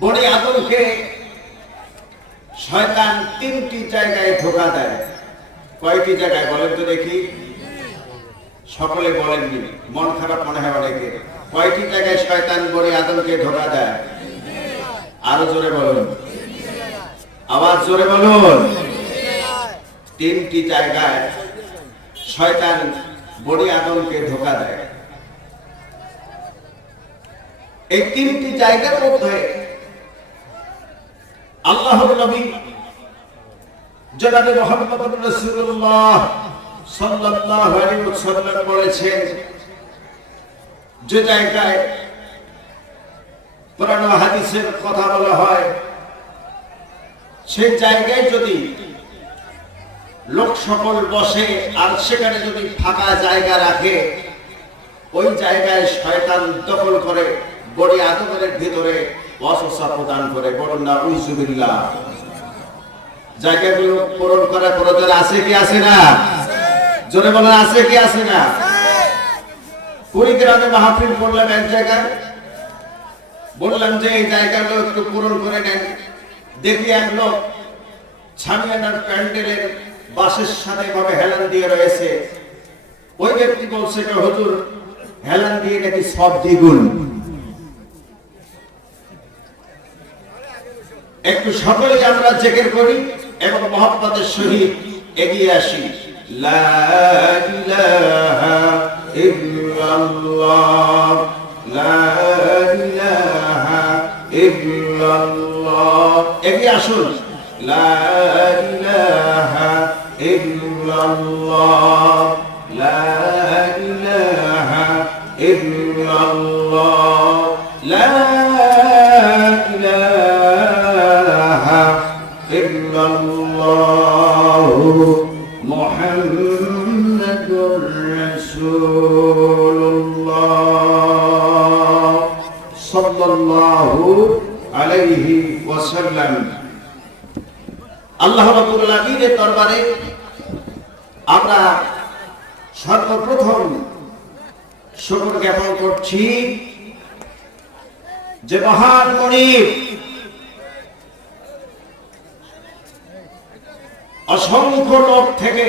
বনি আদমকে শয়তান তিনটি জায়গায় ধোঁকা দেয়। কয়টি জায়গায় বলেন তো দেখি? সকলে বলেননি, মন খারাপ মনে হয় অনেকে। কয়টি জায়গায় শয়তান বনি আদমকে ধোঁকা দেয়? আরো জোরে বলুন, আওয়াজ জোরে বলুন। তিনটি জায়গায় শয়তান বনি আদমকে ধোঁকা দেয়। এই তিনটি জায়গার মধ্যে আল্লাহর নবী জনাবে মুহাম্মদ রাসূলুল্লাহ সাল্লাল্লাহু আলাইহি ওয়াসাল্লাম বলেছেন, যে জায়গায় কোরআন ও হাদিসের কথা বলা হয় সেই জায়গায় যদি লোক সকল বসে আর সেখানে যদি ফাঁকা জায়গা রাখে, ওই জায়গায় শয়তান দখল করে বনি আদমের ভিতরে ওয়াসওয়াসা প্রদান করে। বলুন না উযুবিল্লাহ। জায়গাগুলো পূরণ করার প্রয়োজন আছে কি আছে না? জোরে বলেন, আছে কি আছে না? কুড়িগ্রামে মাহফিল করলাম এক জায়গায়, বললাম যে এই জায়গাগুলো একটু পূরণ করে নেন। দেখি এক লোক ছামিয়ানার প্যান্ডেলের বাসের সাথে ভাবে হেলান দিয়ে রয়েছে। ওই ব্যক্তি বলছে, হুজুর হেলান দিয়ে নাকি সব দ্বিগুণ। একটু সকলে আমরা জিকির করি এবং মহব্বতের সহিত এগিয়ে আসি। লা ইলাহা ইল্লাল্লাহ, লা ইলাহা ইল্লাল্লাহ। এগিয়ে আসুন। লা ইলাহা ইল্লাল্লাহ, লা ইলাহা ইল্লাল্লাহ, লা ইলাহা ইল্লাল্লাহু মুহাম্মাদুর রাসূলুল্লাহ সাল্লাল্লাহু আলাইহি ওয়াসাল্লাম। আল্লাহ রাব্বুল আলামিনের দরবারে আমরা সর্বপ্রথম শুকর জ্ঞাপন করছি যে মহান মনিব অসংখ্য লোক থেকে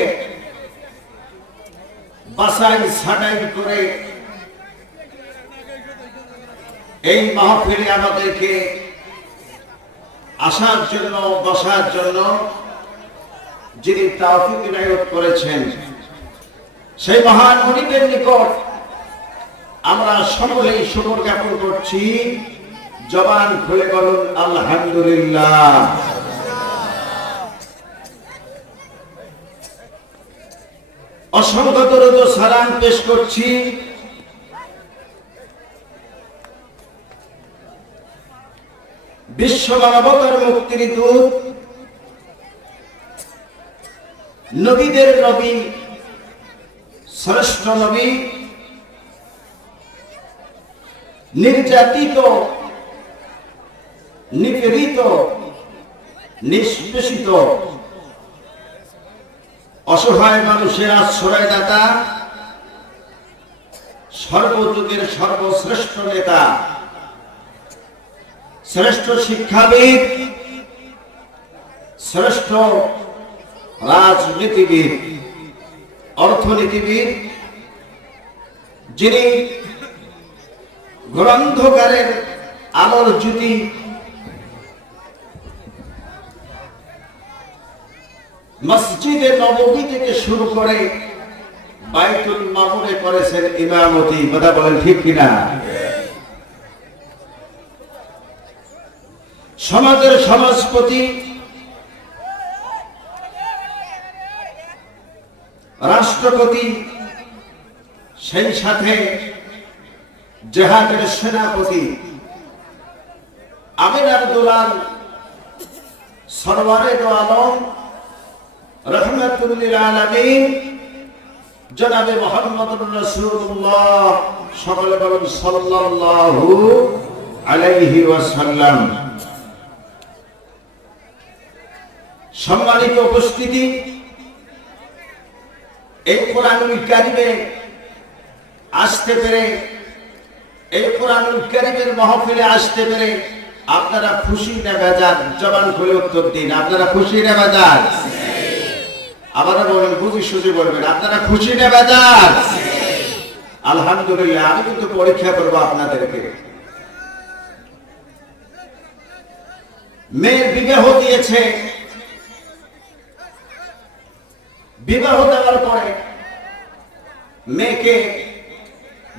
বাছাই ছাঁটাই করে এই মাহফিলে আমাদেরকে আসার জন্য, বসার জন্য যিনি তৌফিক ইনায়েত করেছেন, সেই মহান মনিবের নিকট আমরা সকলেই শুকর জ্ঞাপন করছি। জবান খুলে বলুন আলহামদুলিল্লাহ। অসংখ্য দরুদ ও সালাম পেশ করছি বিশ্ব মানবতার মুক্তির দূত, নবীদের নবী, শ্রেষ্ঠ নবী, নির্যাতিত, নিপীড়িত, নিষ্পেষিত, অসহায় মানুষের আশ্রয়দাতা, সর্বযুগের সর্বশ্রেষ্ঠ নেতা, শ্রেষ্ঠ শিক্ষাবিদ, শ্রেষ্ঠ রাজনীতিবিদ, অর্থনীতিবিদ, যিনি গ্রন্থকারের আলোর জ্যোতি, মসজিদে নববী থেকে শুরু করে বাইতুল মামুরে করেছেন ইমামতি। কথা বলেন ঠিক কিনা? সমাজের সমাজপতি, রাষ্ট্রপতি, সেই সাথে জিহাদের সেনাপতি, আমির আব্দুল্লাহ সরওয়ারে দো আলম রাহমাতুল লিল আলামিন জনাবে মুহাম্মদুর রাসূলুল্লাহ, সকলে বলুন সাল্লাল্লাহু আলাইহি ওয়াসাল্লাম। সম্মানিত উপস্থিতি, এই কোরআনুল কারীমে আসতে পেরে, এই কোরআনুল কারীমের মাহফিলে আসতে পেরে আপনারা খুশি না বেজার? জবান খুলে উত্তর দিন। আপনারা খুশি না বেজার? আবারও বলেন, বুঝি সুঝি বলবেন, আপনারা খুশি না বেজার? আলহামদুলিল্লাহ। আমি কিন্তু পরীক্ষা করব আপনাদেরকে। মেয়ের বিবাহ দিয়েছে, বিবাহ দেওয়ার পরে মেয়েকে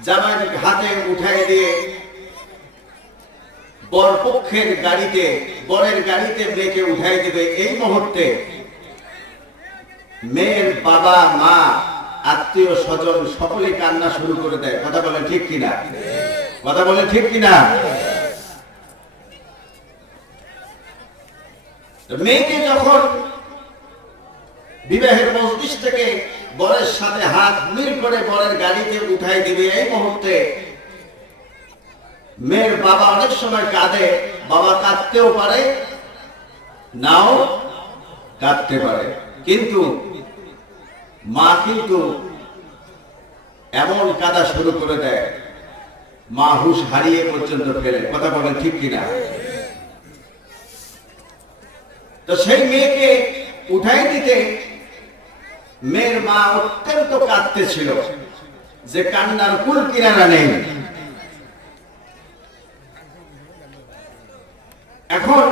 জামাইয়ের হাতে উঠাই দিয়ে বরপক্ষের গাড়িতে, বরের গাড়িতে মেয়েকে উঠাই দিবে। এই মুহূর্তে মেয়ের বাবা মা আত্মীয় স্বজন সকলে কান্না শুরু করে দেয়। কথা বলেন ঠিক কিনা? কথা বলেন ঠিক কিনা? মেয়েকে যখন বিবাহের মজলিস থেকে বরের সাথে হাত মিল করে বরের গাড়িতে উঠাই দিবে, এই মুহূর্তে মেয়ের বাবা অনেক সময় কাঁদে। বাবা কাঁদতেও পারে, নাও কাঁদতে পারে, কিন্তু মা কিন্তু এমন কাঁদা শুরু করে দেয়, মা হুঁশ হারিয়ে পর্যন্ত ফেলে। কথা বলেন ঠিক কিনা? তো সেই মেয়েকে উঠাই দিতে মেয়ের মা অত্যন্ত কাঁদতেছিল, যে কান্নার কুল কিনারা নেই। এখন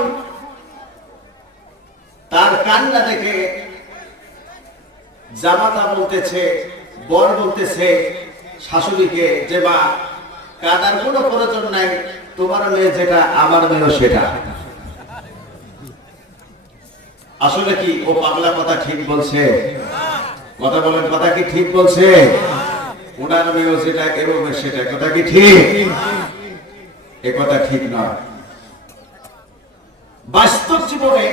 তার কান্না দেখে জামাতা বলতেছে, বর বলতেছে শাশুড়িকে, যে মা কাঁদার কোনো প্রয়োজন নাই, তোমার মেয়ে যেটা আমার মেয়েও সেটা। আসলে কি ও পাগলা কথা ঠিক বলছে? কথা বলেন, কথা কি ঠিক বলছে? ওনার মেয়েও যেটা, এর মেয়ে সেটা। কথা কি ঠিক? এ কথা ঠিক নয়। বাস্তব জীবনে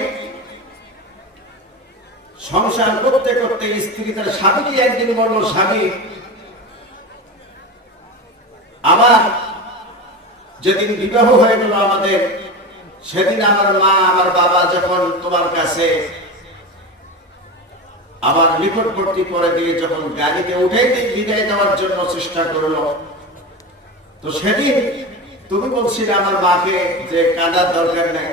সংসার করতে করতে স্ত্রী তার স্বামীকে একদিন বলল, স্বামী, আবার যেদিন বিবাহ হয়ে গেল আমাদের, সেদিন আমার মা আমার বাবা যখন তোমার কাছে আমার নিকটবর্তী করে দিয়ে যখন গাড়িতে উঠে বিদায় দেওয়ার জন্য চেষ্টা করলো, তো সেদিন তুমি বলছিলে আমার মাকে যে কাঁদার দরকার নেই,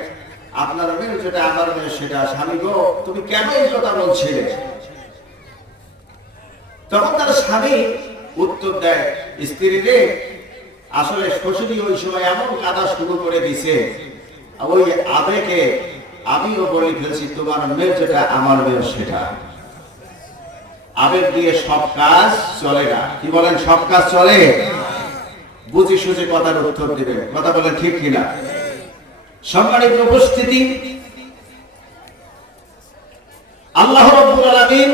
আপনার মেয়ে যেটা আমার মেয়ে সেটা। স্বামী গো, তুমি কেন এই কথা বলছিলে? তখন তার স্বামী উত্তর দেয়, স্ত্রী রে, আসলে শ্বশুরি ওই সময় এমন কাঁদা শুরু করে দিছে, ওই আবেগে আমিও বলে ফেলছি তোমার মেয়ে যেটা আমার মেয়ে সেটা। আবেগ দিয়ে সব কাজ চলে না। কি বলেন, সব কাজ চলে? বুঝি সুঝে কথার উত্তর দিবেন। কথা বলেন ঠিক কিনা? সম্মানিত উপস্থিতি, আল্লাহ রাব্বুল আলামিন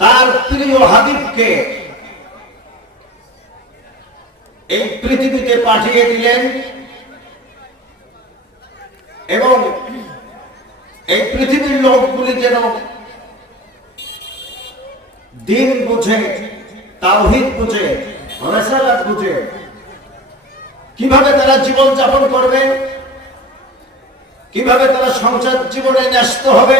তার প্রিয় হাবিবকে এই পৃথিবীতে পাঠিয়ে দিলেন, এবং এই পৃথিবীর লোকগুলি যেন দিন বুঝে, তাওহীদ বুঝে, রিসালাত বুঝে, কিভাবে তারা জীবন যাপন করবে, কিভাবে তারা সংসার জীবনে ন্যস্ত হবে,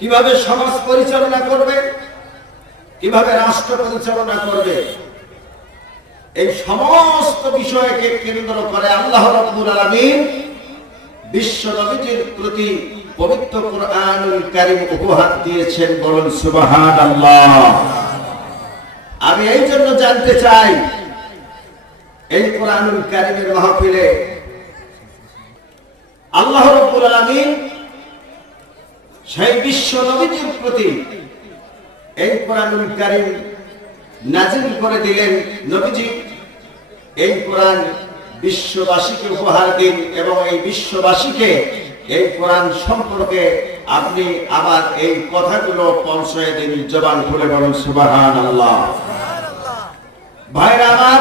কিভাবে সমাজ পরিচালনা করবে, কিভাবে রাষ্ট্র পরিচালনা করবে, এই সমস্ত বিষয়কে কেন্দ্র করে আল্লাহ রাব্বুল আলামিন বিশ্ব নবীজির প্রতি পবিত্র কুরআনুল কারীম উপহার দিয়েছেন। বলুন সুবহানাল্লাহ। আমি এই জন্য জানতে চাই, এই কুরআনুল কারীমের মাহফিলে আল্লাহ রাব্বুল আলামিন সেই বিশ্ব নবীজির প্রতি এই কুরআনুল কারীম নাজিল করে দিলেন। নবীজি এই কোরআন বিশ্ববাসীকে উপহার দিন, এবং এই বিশ্ববাসীকে এই কোরআন সম্পর্কে আপনি আবার এই কথাগুলো পৌঁছায় দিন। জবান খুলে বলুন সুবহানাল্লাহ। ভাইরা আমার,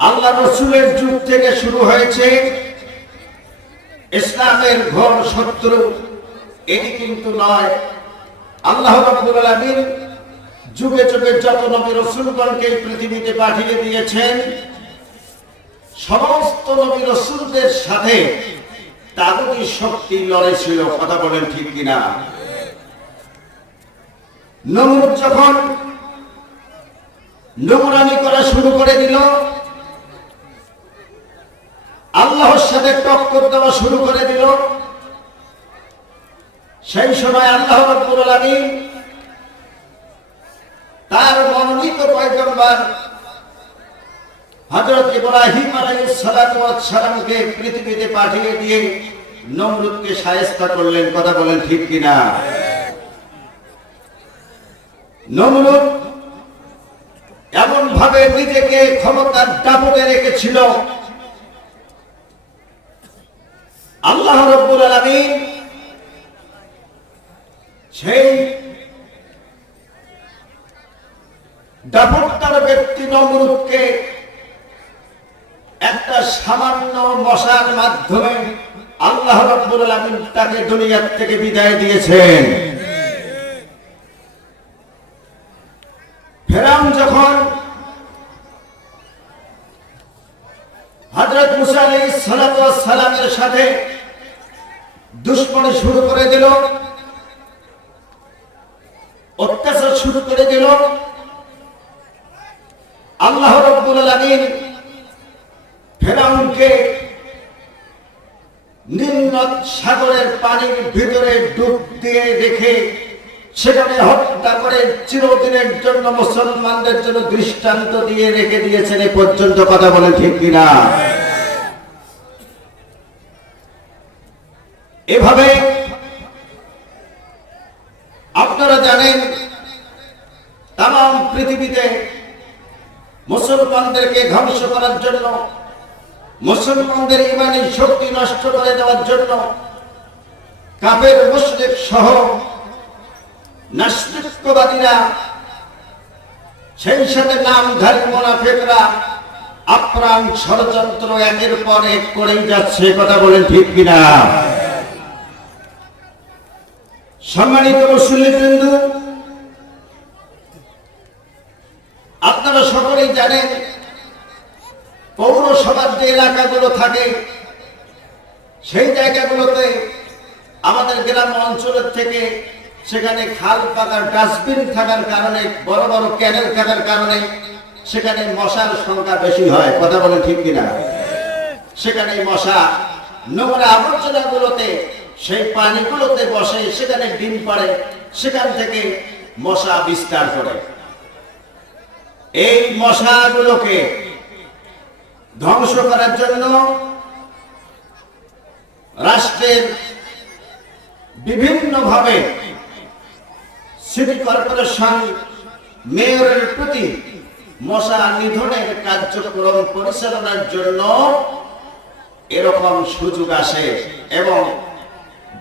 আল্লাহ রাসূলের যুগ থেকে শুরু হয়েছে ইসলামের ঘোর শত্রু। এটি কিন্তু নয়, আল্লাহ রাব্বুল আলামিন যুগে যুগে যত নবী রাসূলগণকে পৃথিবীতে পাঠিয়ে দিয়েছেন, সমস্ত নবী রাসূলদের সাথে তাগুতি শক্তি লড়েছিল। কথা বলেন ঠিক কিনা? নমরুদ যখন নোংরামি করা শুরু করে দিল, আল্লাহর সাথে টক্কর দেওয়া শুরু করে দিল। সেই সময় আল্লাহ রাব্বুল আলামিন তার মনোনীত পয়গম্বর হযরত ইব্রাহিম আলাইহিস সালাতু ওয়াস সালামকে পৃথিবীতে পাঠিয়ে দিয়ে নমরুদকে শায়েস্তা করলেন। কথা বলেন ঠিক কিনা? নমরুদ এমন ভাবে নিজেকে ক্ষমতার দাপটে রেখেছিল, আল্লাহ রাব্বুল আলামিন সেই দাপটতার ব্যক্তি নমরুদকে একটা সামান্য মশার মাধ্যমে আল্লাহ রাব্বুল আলামিন তাকে দুনিয়া থেকে বিদায় দিয়েছেন। ফেরাউন যখন হযরত মুসা আলাইহিস সালাতু ওয়াস সালামের সাথে দুশমনি শুরু করে দিল, অত্যাচার শুরু করে দিল, আল্লাহ রাব্বুল আলামিন ফেরাউনকে নীল সাগরের পানির ভিতরে ডুব দিয়ে রেখে সেখানে হত্যা করে চিরদিনের জন্য মুসলমানদের জন্য দৃষ্টান্ত দিয়ে রেখে দিয়েছেন এ পর্যন্ত। কথা বলেন ঠিক কিনা? এভাবে আপনারা জানেন তাম পৃথিবীতে মুসলমানদেরকে ধ্বংস করার জন্য, মুসলমানদের ঈমানী শক্তি নষ্ট করে দেওয়ার জন্য কাফের মুশরিক সহ নাস্তিকবাদীরা, সেই সাথে নামধারী মুনাফিকরা আপ্রাণ ষড়যন্ত্র একের পর এক করেই যাচ্ছে। কথা বলেন ঠিক কিনা? সম্মানিত মুসলিমবৃন্দ, আপনারা সকলেই জানেন পৌরসভার যে এলাকাগুলো থাকে সেই জায়গাগুলোতে আমাদের গ্রাম অঞ্চলের থেকে সেখানে খাল পাকার ডাস্টবিন থাকার কারণে, বড় বড় ক্যানেল থাকার কারণে সেখানে মশার সংখ্যা বেশি হয়। কথা বলেন ঠিক কিনা? সেখানে মশা নোংরা আবর্জনাগুলোতে, সেই পানিগুলোতে বসে, সেখানে ডিম পাড়ে, সেখান থেকে মশা বিস্তার করে। এই মশাগুলোকে ধ্বংস করার জন্য রাষ্ট্রের বিভিন্নভাবে সিটি কর্পোরেশন মেয়রের প্রতি মশা নিধনের কার্যক্রম পরিচালনার জন্য এরকম সুযোগ আসে এবং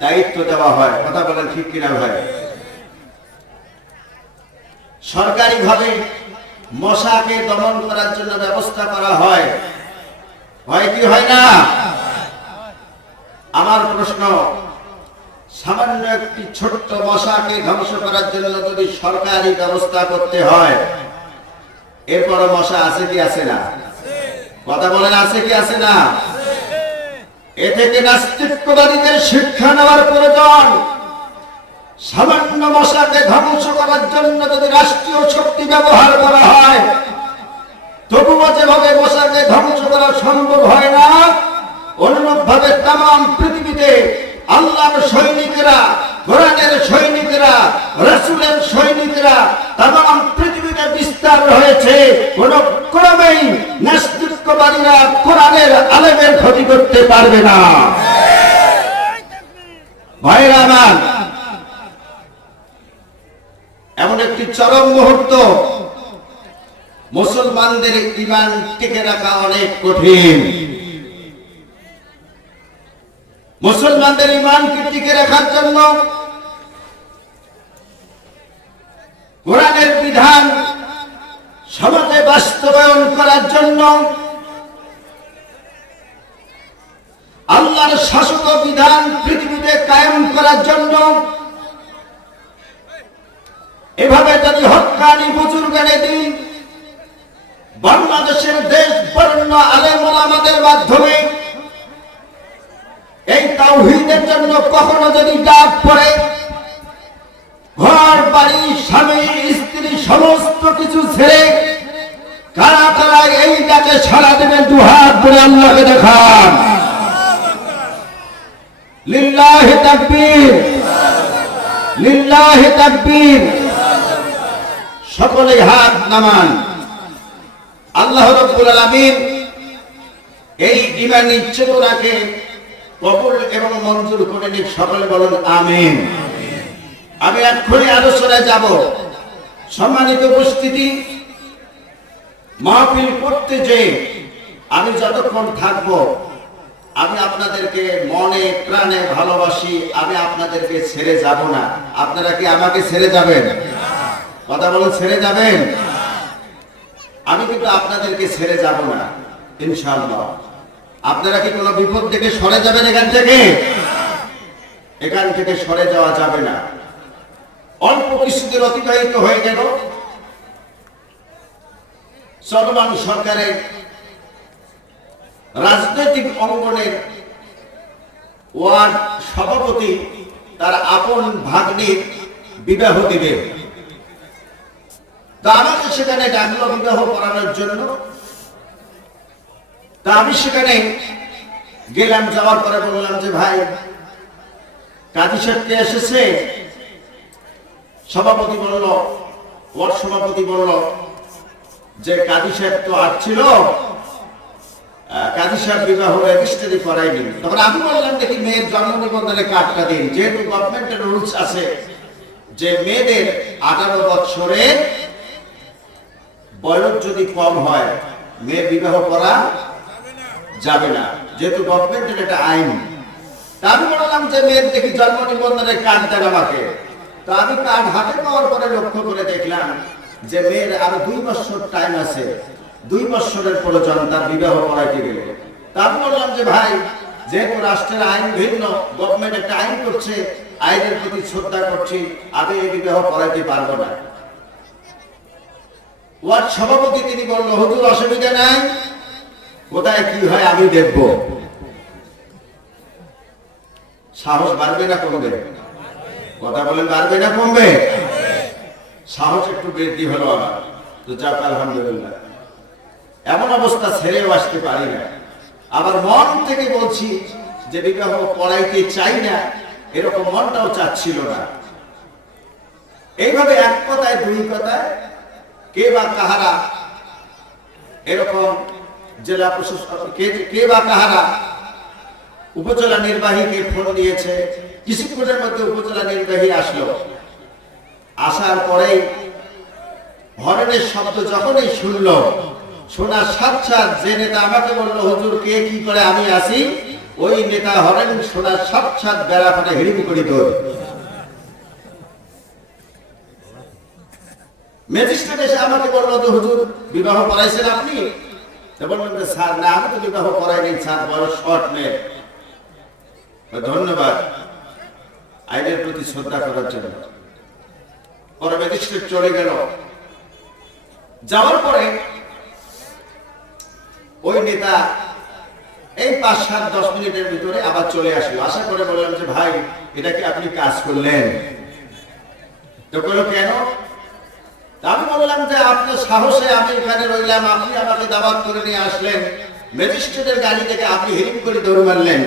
দায়িত্ব দেওয়া হয়। কথা বলেন ঠিক কিনা ভাই? সরকারিভাবে মশাকে দমন করার জন্য ব্যবস্থা করা হয়, হয় কি হয় না? আমার প্রশ্ন, সামান্য একটি ছোট্ট মশাকে ধ্বংস করার জন্য যদি সরকারি ব্যবস্থা করতে হয়, এরপর মশা আছে কি আছে না? কথা বলেন আছে কি আছে না? এ থেকে নাস্তিকবাদীদের শিক্ষা নেওয়ার প্রয়োজন। সামান্য মশাকে ধ্বংস করার জন্য যদি রাষ্ট্রীয় শক্তি ব্যবহার করা হয়, তবুও যেভাবে মশাকে ধ্বংস করা সম্ভব হয় না, অনুরূপভাবে তাম পৃথিবীতে আল্লাহর সৈনিকরা, কোরআনের সৈনিকরা, রাসূলের সৈনিকরা তাম পৃথিবীতে বিস্তার হয়েছে। কোন ক্রমেই নাস্তিকবাদীরা কোরআনের আলেমের ক্ষতি করতে পারবে না। ভাইরা আমার, এমন একটি চরম মুহূর্ত, মুসলমানদের ঈমান টিকে রাখা অনেক কঠিন। মুসলমানদের ঈমানকে টিকে রাখার জন্য কোরআনের বিধান সমাজে বাস্তবায়ন করার জন্য, আল্লাহর শাসক বিধান পৃথিবীতে কায়েম করার জন্য, এভাবে যদি হক্কানি বুজুর্গানে দিন বাংলাদেশের দেশ বরেণ্য আলেম ওলামাদের মাধ্যমে এই তাওহীদের জন্য কখনো যদি ডাক পড়ে, ঘর বাড়ি স্বামী স্ত্রী সমস্ত কিছু ছেড়ে কারা কারা এই ডাকে সাড়া দেবেন দুহাত করে আল্লাহকে দেখান। লিল্লাহি তাকবীর, লিল্লাহি তাকবীর। সকলে হাত নামান। আল্লাহ রাব্বুল আলামিন এই ঈমানী চেতনাকে কবুল এবং মঞ্জুর করে নিন। সকলে বলুন আমিন। আমি এক্ষুনি আলোচনায় যাব। সম্মানিত উপস্থিতি, মাহফিল করতে যে আমি যতক্ষণ থাকব আমি আপনাদেরকে মনে প্রাণে ভালোবাসি, আমি আপনাদেরকে ছেড়ে যাব না। আপনারা কি আমাকে ছেড়ে যাবেন? কথা বলুন, ছেড়ে যাবেন? আমি কিন্তু আপনাদেরকে ছেড়ে যাব না ইনশাআল্লাহ। আপনারা কি কোনো বিপদ থেকে সরে যাবেন? এখান থেকে সরে যাওয়া যাবে না। অল্প কিছুদিন অতিবাহিত হয়ে গেল চলমান সরকারের রাজনৈতিক অঙ্গনের ওয়ার্ড সভাপতি তার আপন ভাগ্নির বিবাহ দিবে। তা আমাকে সেখানে ডাকলো বিবাহ করানোর জন্য। তা আমি সেখানে গেলাম। যাওয়ার পরে বললাম যে ভাই, কাজী সাহেবকে এসেছে। সভাপতি বলল, ওয়ার্ড সভাপতি বলল যে কাজী সাহেব তো আসছিল, কাজী সাহেব বিবাহ রেজিস্ট্রি করাইনি। তখন আমি বললাম দেখি মেয়ের জন্ম নিবন্ধনের কার্ডটা দিন। যেহেতু গভর্নমেন্টের রুলস আছে যে মেয়েদের 18 বছরের বয়স যদি কম হয় মেয়ে বিবাহ করা যাবে না, যেহেতু গভর্নমেন্টের একটা আইন। তা আমি বললাম যে মেয়ের দেখি জন্ম নিবন্ধনের কার্ড দেন আমাকে। তো আমি কার্ড হাতে পাওয়ার পরে লক্ষ্য করে দেখলাম যে মেয়ের আরো 2 বছর টাইম আছে। 2 বছরের প্রয়োজন তার বিবাহ করাইতে গেলে। তা আমি বললাম যে ভাই, যেহেতু রাষ্ট্রের আইন ভিন্ন, গভর্নমেন্ট একটা আইন করছে, আইনের প্রতি শ্রদ্ধা করছি, আমি এই বিবাহ করাইতে পারবো না। ওয়ার্ড সভাপতি তিনি বলল, হুজুর অসুবিধা নাই, কোথায় কি হয় আমি দেখব। সাহস বাড়বে না কমবে? কথা বলেন, বাড়বে না কমবে? সাহস একটু বৃদ্ধি হলো আমার। তো যাক আলহামদুলিল্লাহ। এমন অবস্থা ছেড়েও আসতে পারি না। আবার মন থেকে বলছি যে বিবাহ করাইতে চাই না, এরকম মনটাও চাচ্ছিল না। এইভাবে এক কথায় দুই কথায় কে বা কাহারা এরকম জেলা প্রশাসক, কে বা কাহারা উপজেলা নির্বাহীকে ফোন দিয়েছে। কিছুক্ষণের মধ্যে উপজেলা নির্বাহী আসলো। আসার পরেই হরেনের শব্দ যখনই শুনলো, শোনার সাথে সাথে যে নেতা আমাকে বললো হুজুর কে কি করে আমি আসি, ওই নেতা হরেন শোনার সাথে সাথে বেড়া ফাটে হিড়িম করি দৌড়। ম্যাজিস্ট্রেট এসে আমাকে বললো যে হুজুর বিবাহ করাইছেন আপনি? বললাম যে স্যার না, আমি তো বিবাহ করাইনি স্যার, বড় শর্ট মেয়ে। ধন্যবাদ আইনের প্রতি শ্রদ্ধা করার জন্য। পরে ম্যাজিস্ট্রেট চলে গেল। যাওয়ার পরে ওই নেতা এই 5-7-10 মিনিটের ভিতরে আবার চলে আসলো। আশা করে বললাম যে ভাই, এটা কি আপনি কাজ করলেন? তো বলল কেন? আমি বললাম যে আপনার সাহসে আমি এখানে রইলাম, আপনি আমাকে দাওয়াত করে নিয়ে আসলেন, ম্যাজিস্ট্রেটের গাড়ি থেকে আপনি হিরিম করে দৌড় মারলেন।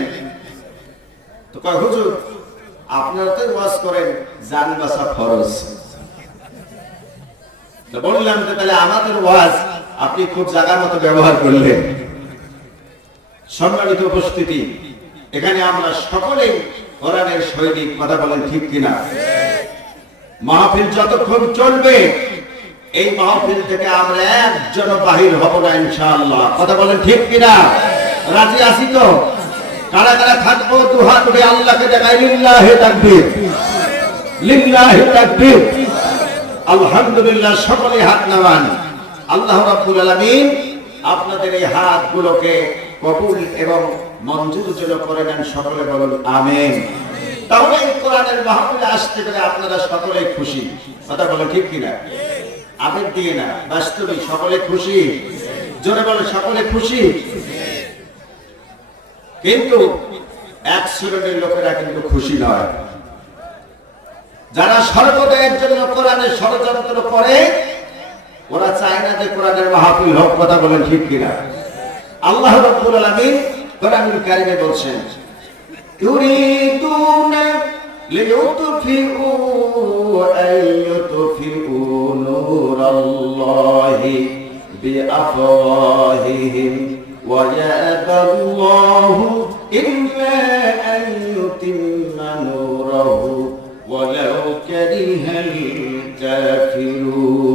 তো কয় হুজুর আপনারা তো ওয়াজ করেন জান বাঁচা ফরজ। তো বললাম যে তাহলে আমাদের ওয়াজ আপনি খুব জায়গা মতো ব্যবহার করলেন। সম্মানিত উপস্থিতি, এখানে আমরা সকলেই কোরআনের সৈনিক। কথা বলেন ঠিক কিনা? মাহফিল যতক্ষণ চলবে এই মাহফিল থেকে আমরা একজন বাহির হব না ইনশাআল্লাহ। কথা বলেন ঠিক কিনা? রাজি আছি তো? কারা কারা থাকবো দুহাত উঠে আল্লাহকে দেখাই লিল্লাহি তাকবীর, লিল্লাহি তাকবীর। আলহামদুলিল্লাহ, সকলে হাত নামান। আল্লাহ রাব্বুল আলামিন আপনাদের এই হাতগুলোকে কবুল এবং মঞ্জুর জন্য করে নেন। সকলে বলুন আমিন। তাহলে এই কোরআনের মাহফিলে আসতে পেরে আপনারা সকলেই খুশি। কথা বলেন ঠিক কিনা? আবেগ দিয়ে না, বাস্তবিক সকলে খুশি। জোরে বলে সকলে খুশি। কিন্তু এক শ্রেণীর লোকেরা কিন্তু খুশি নয়, যারা সর্বদা একজন কোরআনের ষড়যন্ত্র করে ওরা চায় না যে কোরআনের মাহফিল হোক, কথা বলেন ঠিক কিনা? আল্লাহ রাব্বুল আলামিন কোরআনুল কারীমে বলছেন, ইউরিদুনা লিইউতফিউ আইয়ুতফিউ নূরাল্লাহি বিআফওয়াহিহিম ওয়া ইয়াবাল্লাহু ইল্লা আন ইউতিম্মা নূরাহু ওয়ালাউ কারিহাল কাফিরুন।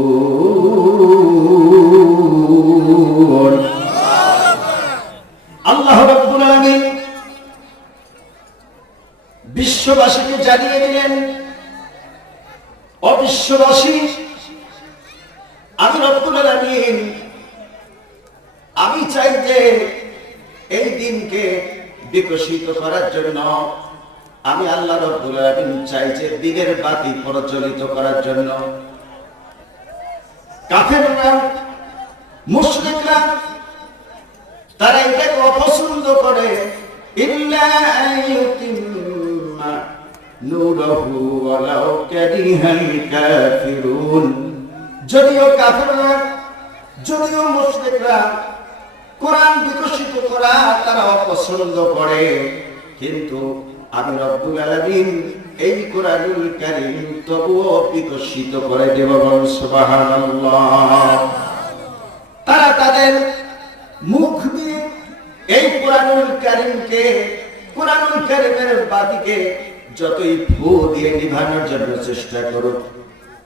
আল্লাহ রাব্বুল আলামিন বিশ্ববাসীকে জানিয়ে দিলেন, অবিশ্ববাসী, আমি রব্বুল আলামিন আমি চাই যে এই দিনকে বিকশিত করার জন্য, আমি আল্লাহ রাব্বুল আলামিন চাই যে দিনের বাতি প্রজ্বলিত করার জন্য। কাফেররা, মুশরিকরা তারা এটাকে অপছন্দ করে, ইল্লা আইয়ুতিম্মা নূরাহু ওয়ালাউ কারিহাল কাফিরুন। যদিও কাফেররা, যদিও মুশরিকরা কোরআন বিকশিত করা তারা অপছন্দ করে, কিন্তু আমি রব্বুল আলামিন এই কোরআনুল কারীম তবুও বিকশিত করে দেব। সুবহানাল্লাহ। তারা তাদের মুখ দিয়ে এই কোরআনুল কারীমকে, কোরআনুল কারীমের বাতিকে যতই ফু দিয়ে নিভানোর জন্য চেষ্টা করুক,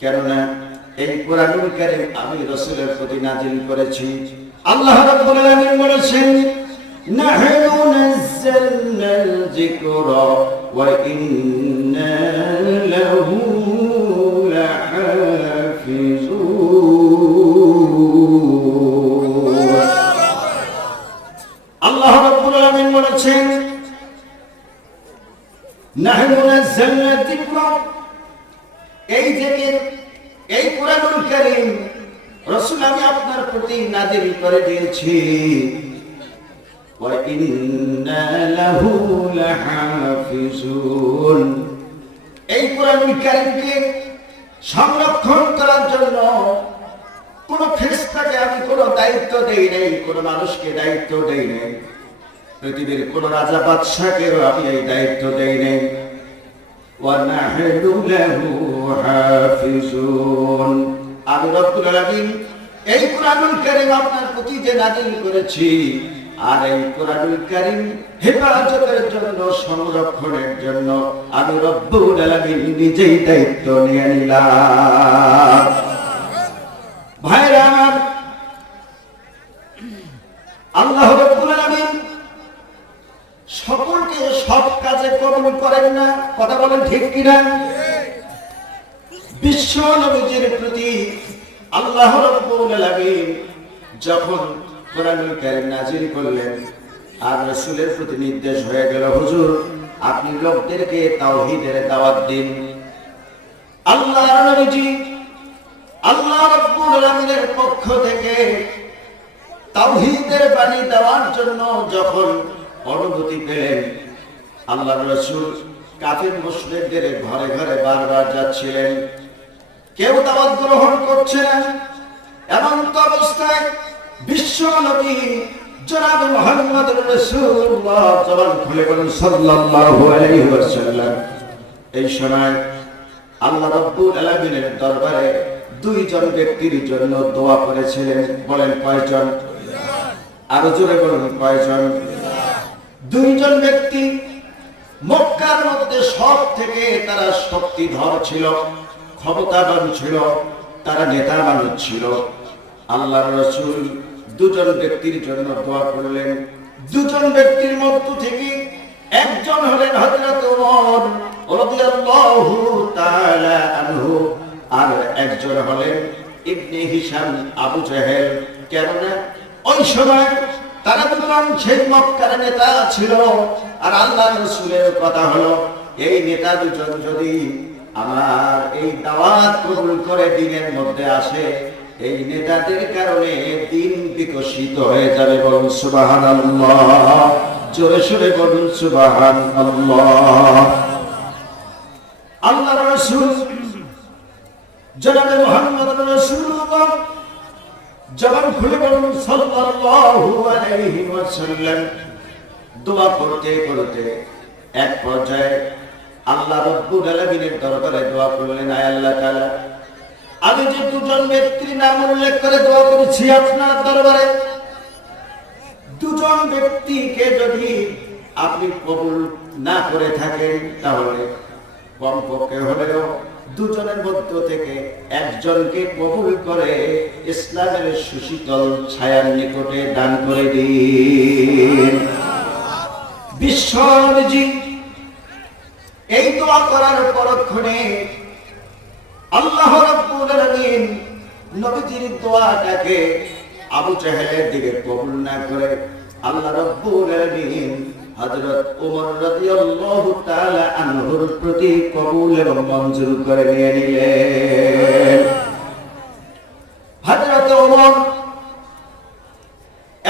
কেননা এই কোরআনুল কারীম আমি রাসূলের প্রতি নাজিল করেছি। আল্লাহ রাব্বুল আলামিন বলেছেন, নাহনু নাযালনাল যিকরা ওয়া ইন্না লাহু লাহাফিজুন। আল্লাহ রাব্বুল আলামিন বলেছেন, নাহনু নাযালনাল যিকরা, এই জিকির, এই কোরআনুল কারীম রাসূল আমি আপনার প্রতি নাযিল করে দিয়েছি। ওয়া ইন্না লাহু লাহাফিজুন, এই কোরআনুল কারীমকে সংরক্ষণ করার জন্য কোন ফেরেশতাকে আমি কোন দায়িত্ব দেই নাই, কোন মানুষকে দায়িত্ব দেই নাই, পৃথিবীর কোন রাজা বাদশাকে আমি এই দায়িত্ব দেই নাই। ওয়া নাহনু লাহু হাফিজুন, আমি রব্বুল আলামিন এই কোরআনুল কারীম আপনার প্রতি যে নাযিল করেছি, আর এই কোরআনুল কারীম হেফাজতের জন্য, সংরক্ষণের জন্য আমি রব্বুল আলামিন নিজেই দায়িত্ব নিয়ে নিলাম। ভাইরা আমার, আল্লাহ রাব্বুল আলামিন সকলকে সব কাজে কবুল করেন না, কথা বলেন ঠিক কিনা? বিশ্ব নবীজির প্রতি আল্লাহ রাব্বুল আলামিন যখন কোরআনুল কারীম নাযিল করলেন, আর রাসূলের প্রতি নির্দেশ হয়ে গেল, হুজুর আপনি লোকদেরকে তাওহীদের দাওয়াত দিন। আল্লাহর নবীজি আল্লাহ রাব্বুল আলামিনের পক্ষ থেকে তাওহীদের বাণী দেওয়ার জন্য যখন অনুমতি পেলেন, আল্লাহর রাসূল কাফির মুশরিকদের ঘরে ঘরে বারবার যাচ্ছিলেন, কেউ দাওয়াত গ্রহণ করছে না। এমন তো অবস্থায় বিশ্ব নবী জনাব মুহাম্মদুর রাসূলুল্লাহ জবান খুলে বলেন সাল্লাল্লাহু আলাইহি ওয়াসাল্লাম, এই সময় আল্লাহ রাব্বুল আলামিনের দরবারে দুইজন ব্যক্তির জন্য দোয়া করেছিলেন। বলেন কয়জন? আরো জোরে বলুন কয়জন? দুইজন ব্যক্তি মক্কার মধ্যে সব থেকে তারা শক্তিধর ছিল, ক্ষমতাবান ছিল, তারা নেতা মানুষ ছিল। আল্লাহর রাসূল দুজন ব্যক্তির জন্য দোয়া করলেন। দুজন ব্যক্তির মধ্য থেকে একজন হলেন হযরত ওমর রাদিয়াল্লাহু তাআলা আনহু, আর একজন হলেন ইবনে হিশাম আবু জাহেল। কেননা ওই সময় তারা দুজন সেই মক্কার নেতা ছিল, আর আল্লাহর রাসূলের কথা হলো এই নেতা দুজন যদি আমার এই দাওয়াত কবুল করে দিনের মধ্যে আসে, এই নেতাদের কারণে দিন বিকশিত হয়ে যাবে। বলুন সুবহানাল্লাহ, জোরে সোরে বলুন সুবহানাল্লাহ। আল্লাহর রাসূল জনাবে মুহাম্মদ রাসূলুল্লাহ জবান খুলে বলুন সাল্লাল্লাহু আলাইহি ওয়াসাল্লাম। দোয়া করতে করতে এক পর্যায়ে আল্লাহ রাব্বুল আলামিনের দরবারে দোয়া করলেন, আয় আল্লাহ তাআলা, আমি যে দুজন ব্যক্তির নাম উল্লেখ করে দোয়া করেছি আপনার দরবারে, দুজন ব্যক্তিকে যদি আপনি কবুল না করে থাকেন তাহলে কমপক্ষে হলেও দুজনের মধ্য থেকে একজনকে কবুল করে ইসলামের সুশীতল ছায়ার নিকটে দান করে দিন। বিশ্বনবীজি এই দোয়া করার পরক্ষণে আল্লাহ রাব্বুল আলামিন নবীজির দোয়াটাকে আবু জাহেলের দিকে কবুল না করে আল্লাহ রাব্বুল আলামিন হযরত ওমর রাদিয়াল্লাহু তাআলা আনহুর প্রতি কবুল এবং মঞ্জুর করে নিয়ে নিলেন। হযরত ওমর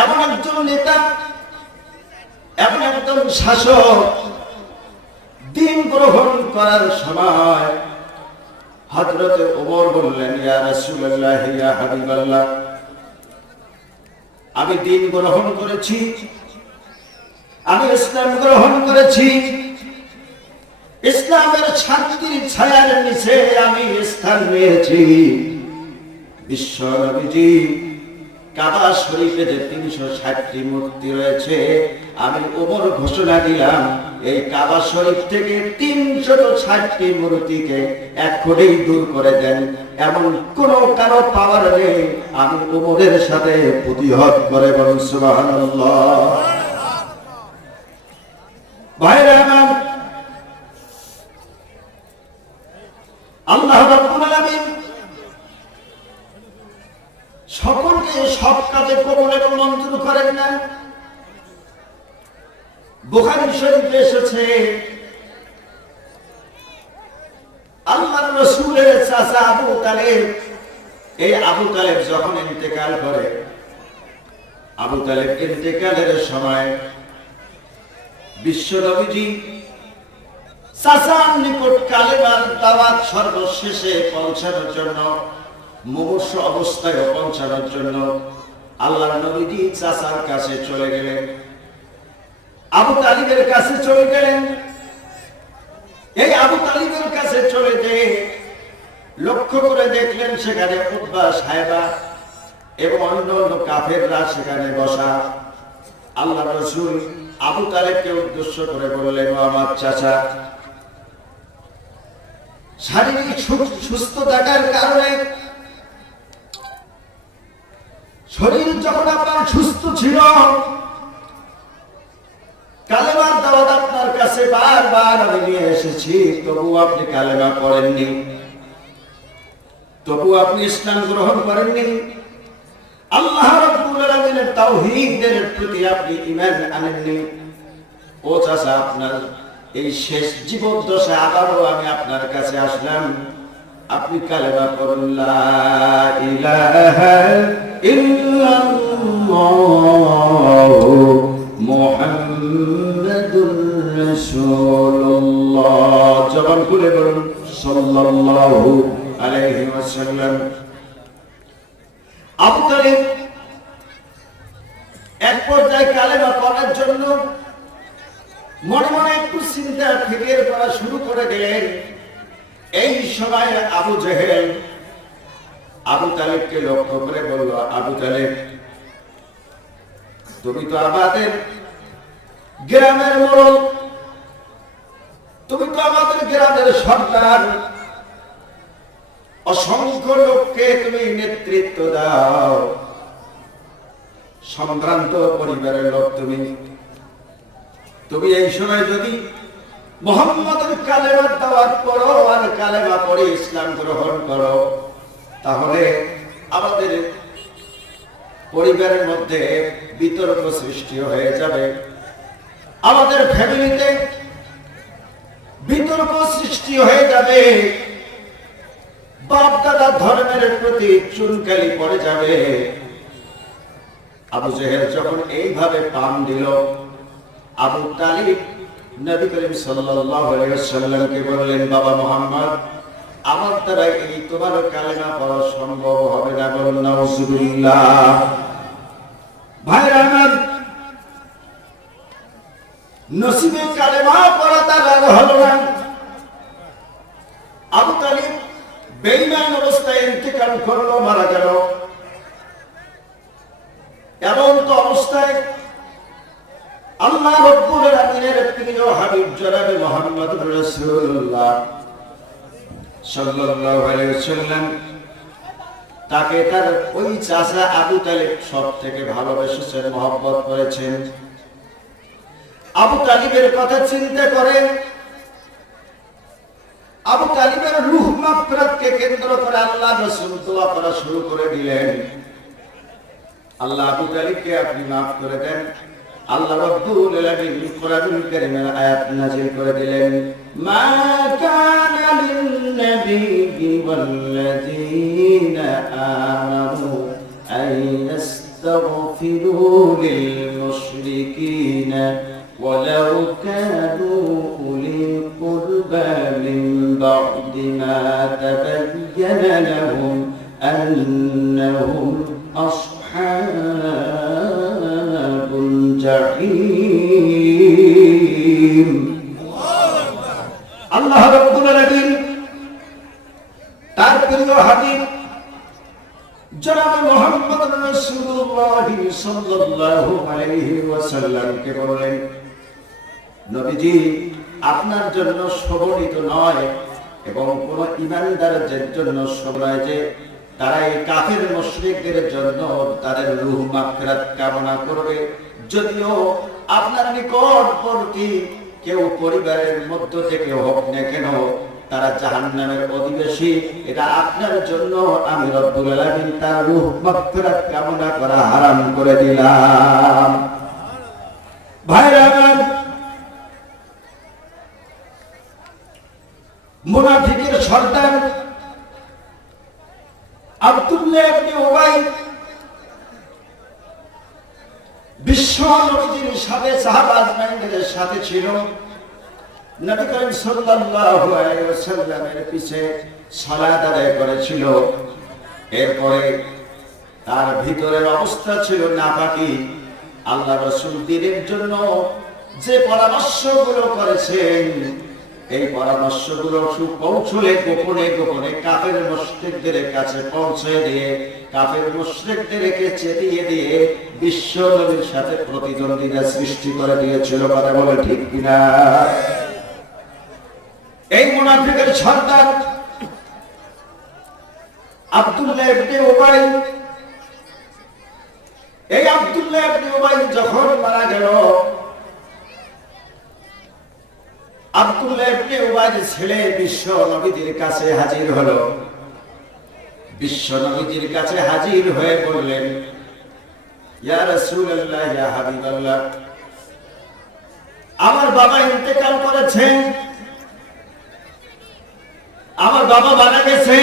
এমন একজন নেতা, এমন একজন শাসক, দিন গ্রহণ করার সময় হযরত ওমর বললেন, ইয়া রাসূলুল্লাহ, ইয়া হাবিবাল্লাহ, আমি দিন গ্রহণ করেছি, আমি ইসলাম গ্রহণ করেছি, ইসলামের শান্তির ছায়ার নিচে আমি স্থান নিয়েছি। বিশ্ব নবীজি কাবা শরীফে যে 360টি মূর্তি রয়েছে, আমি ওমর ঘোষণা দিলাম এই কাবা শরীফ থেকে 360টি মূর্তিকে এক্ষুনি দূর করে দেন, এমন কোন কারো পাওয়ার নেই। আমি ওমরের সাথে প্রতিহত করে বলুন সুবহানাল্লাহ। ভাইরা আমার, আল্লাহ রাব্বুল আলামিন সকলকে সব কাজে কবুল এবং মঞ্জুর করেন না। বুখারী শরীফে এসেছে, আল্লাহর রাসূলের চাচা আবু তালেব, এই আবু তালেব যখন ইন্তেকাল করে, আবু তালেব ইন্তেকালের সময় বিশ্ব নবীজি চাচার নিকট কালেমার দাওয়াত সর্বশেষে পৌঁছানোর জন্য, মুমূর্ষ অবস্থায় পৌঁছানোর জন্য আল্লাহর নবীজি চাচার কাছে চলে গেলেন, আবু তালিবের কাছে চলে গেলেন। এই আবু তালিবের কাছে চলে যেয়ে লক্ষ্য করে দেখলেন সেখানে উতবা, সায়বা এবং অন্যান্য কাফেররা সেখানে বসা। আল্লাহ রাসূল আবু তালেবকে উদ্দেশ্য করে বললেন, ও আমার চাচা, শারীরিক সুস্থ থাকার কারণে, শরীর যখন আপনার সুস্থ ছিল, কালেমার দাওয়াত আপনার কাছে বারবার আমি নিয়ে এসেছি, তবু আপনি কালেমা পড়েননি, তবু আপনি ইসলাম গ্রহণ করেননি, আল্লাহ রাব্বুল আলামিনের তাওহীদের প্রতি আপনি ঈমান আনেননি। ও চাচা, আপনার এই শেষ জীবদ্দশা আবারও আমি আপনার কাছে আসলাম, আপনি কালেমা পড়ুন, লা ইলাহা ইল্লাল্লাহু মুহাম্মাদুর রাসূলুল্লাহ। জবান খুলে বলুন সাল্লাল্লাহু আলাইহি ওয়াসাল্লাম। আবু তালেব এক পর্যায়ে কালেমা পড়ার জন্য মনে মনে একটু চিন্তা ফিকির করা শুরু করে দিলেন। এই সময় আবু জেহেল আবু তালেবকে লক্ষ্য করে বলল, আবু তালেব, তুমি তো আমাদের গ্রামের মোড়ল, তুমি তো আমাদের গ্রামের সরকার, অসংখ্য লোককে তুমি নেতৃত্ব দাও, সম্ভ্রান্ত পরিবারের লোক তুমি, তুমি এই সময় যদি মুহাম্মদের কালেমার দাওয়াত করো আর কালেমা পড়ে ইসলাম গ্রহণ করো, তাহলে আমাদের পরিবারের মধ্যে বিতর্ক সৃষ্টি হয়ে যাবে, আমাদের ফ্যামিলিতে বিতর্ক সৃষ্টি হয়ে যাবে, বাপ দাদা ধর্মের প্রতি চুনকালি পড়ে যাবে। আবু জেহেল যখন এইভাবে পাম দিল, আবু তালিব নবী করিম সাল্লাল্লাহু আলাইহি ওয়াসাল্লামকে বললেন, বাবা মুহাম্মদ, আমার দ্বারা এই তোমার কালেমা পড়া সম্ভব হবে না, বলুন নাউজুবিল্লাহ। ভাইরা আমার, নসিবে কালেমা পড়া তার আর হলো না। আবু তালিব বেঈমান অবস্থায় ইন্তেকাল করলো, মারা গেল। এমন তো অবস্থায় আল্লাহ রাব্বুল আলামিনের প্রিয় হাবিব জনাবে মুহাম্মদুর রাসূলুল্লাহ সাল্লাল্লাহু আলাইহি ওয়াসাল্লাম তাকে তার ওই চাচা আবু তালিব সব থেকে ভালোবেসেছেন, মহব্বত করেছেন। আবু তালিবের কথা চিন্তা করেন, আবু তালিবের রূহ মাগফিরাতকে কেন্দ্র করে আল্লাহ রাসূল দোয়া করা শুরু করে দিলেন, আল্লাহ আবু তালিবকে আপনি মাফ করে দেন। আল্লাহ রাব্বুল আলামিন কোরআনুল কারীমের আয়াত নাযিল করে দিলেন, মা কানা লিন-নাবিয়্যি ওয়াল্লাযীনা আমানু আন ইস্তাগফিরু লিল-মুশরিকিনা ওয়ালাউ কানু উলি কুরবা মিন বা'দি মা তাবায়্যানা লাহুম আন্নাহুম আসহাবুল জাহিম। আল্লাহ রাব্বুল আলামিন তার প্রিয় হাবিব জনাবে মুহাম্মদ রাসূলুল্লাহ সাল্লাল্লাহু আলাইহি ওয়াসাল্লামকে বললেন, নবীজি আপনার জন্য শোভনীত নয় এবং কোন ঈমানদারদের জন্য শোভ নয় যে তারা এই কাফের মুশরিকদের জন্য তাদের রূহ মাগফিরাত কামনা করবে। যদিও আপনার নিকটবর্তী কেউ পরিবারের মধ্য থেকে হোক না কেন, তারা জাহান্নামের অধিবাসী, এটা আপনার জন্য আমি রব্বুল আলামিন তার রূহ মাগফিরাত কামনা করা হারাম করে দিলাম। ভাইরা আমার, মুনাফিকের সর্দার আব্দুল্লাহ ইবনে উবাই বিশ্ব নবীজির সাথে সাহাবা আজমাইনদের সাথে ছিল। নবী করিম সাল্লাল্লাহু আলাইহি ওয়াসাল্লামের পিছে সালাত আদায় করেছিল। এরপরে তার ভিতরের অবস্থা ছিল নাপাকি। আল্লাহ রাসূল দ্বীনের জন্য যে পরামর্শগুলো করেছেন, এই পরামর্শগুলো পৌঁছলে গোপনে গোপনে কাফের মুশরিকদের কাছে পৌঁছে দিয়ে কাফের মুশরিকদেরকে চেতিয়ে দিয়ে বিশ্ব নবীর সাথে প্রতিদ্বন্দ্বিতা সৃষ্টি করে দিয়েছিল। কথা বলে ঠিক কিনা? এই মুনাফিকের সর্দার আব্দুল্লাহ ইবনে উবাই, এই আব্দুল্লাহ ইবনে উবাই যখন মারা গেল, আব্দুল্লাহ ইবনে উবাইর ছেলে বিশ্ব নবীর কাছে হাজির হলো। বিশ্ব নবীর কাছে হাজির হয়ে বললেন, ইয়া রাসূলুল্লাহ, ইয়া হাবিবাল্লাহ, আমার বাবা ইন্তেকাল করেছেন, আমার বাবা মারা গেছে,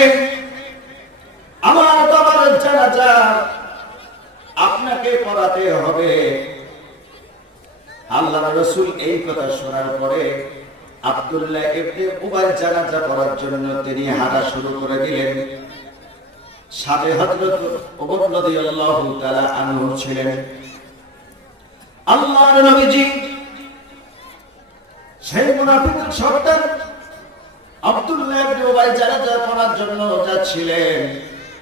আমার বাবার জানাজা আপনাকে পড়াতে হবে। আল্লাহর রাসূল এই কথা শোনার পরে আব্দুল্লাহ ইবনে উবাইর জানাজা পড়ার জন্য তিনি হাঁটা শুরু করে দিলেন। সাথে হযরত ওমর রাদিয়াল্লাহু তাআলা আনহু ছিলেন। আল্লাহর নবীজি সেই মুনাফিকের সর্দার আব্দুল্লাহ ইবনে উবাই জানাজা পড়ার জন্য যাচ্ছিলেন,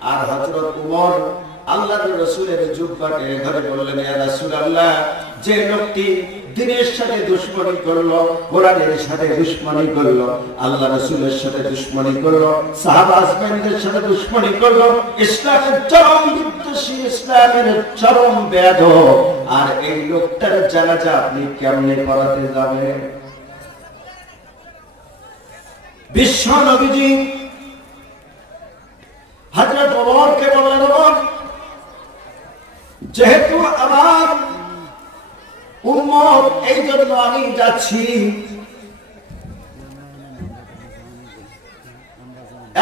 আর হযরত ওমর আল্লাহর রাসূলের জুব্বাকে ধরে বললেন, ইয়া রাসূলুল্লাহ, যে লোকটি দ্বীনের সাথে দুশমনি করলো, কোরআনের সাথে দুশমনি করলো, আল্লাহ রাসূলের সাথে দুশমনি করলো, সাহাবা আজমাইনদের সাথে দুশমনি করলো, ইসলামের চরম বিদ্বেষী, ইসলামের চরম বেয়াদব, আর এই লোকটার জানাজা আপনি কেমনে পড়াতে যাবেন? বিশ্ব নবীজি হযরত ওমরকে বললেন, ওমর, যেহেতু আমার উম্মত এই জন্য আমি যাচ্ছি,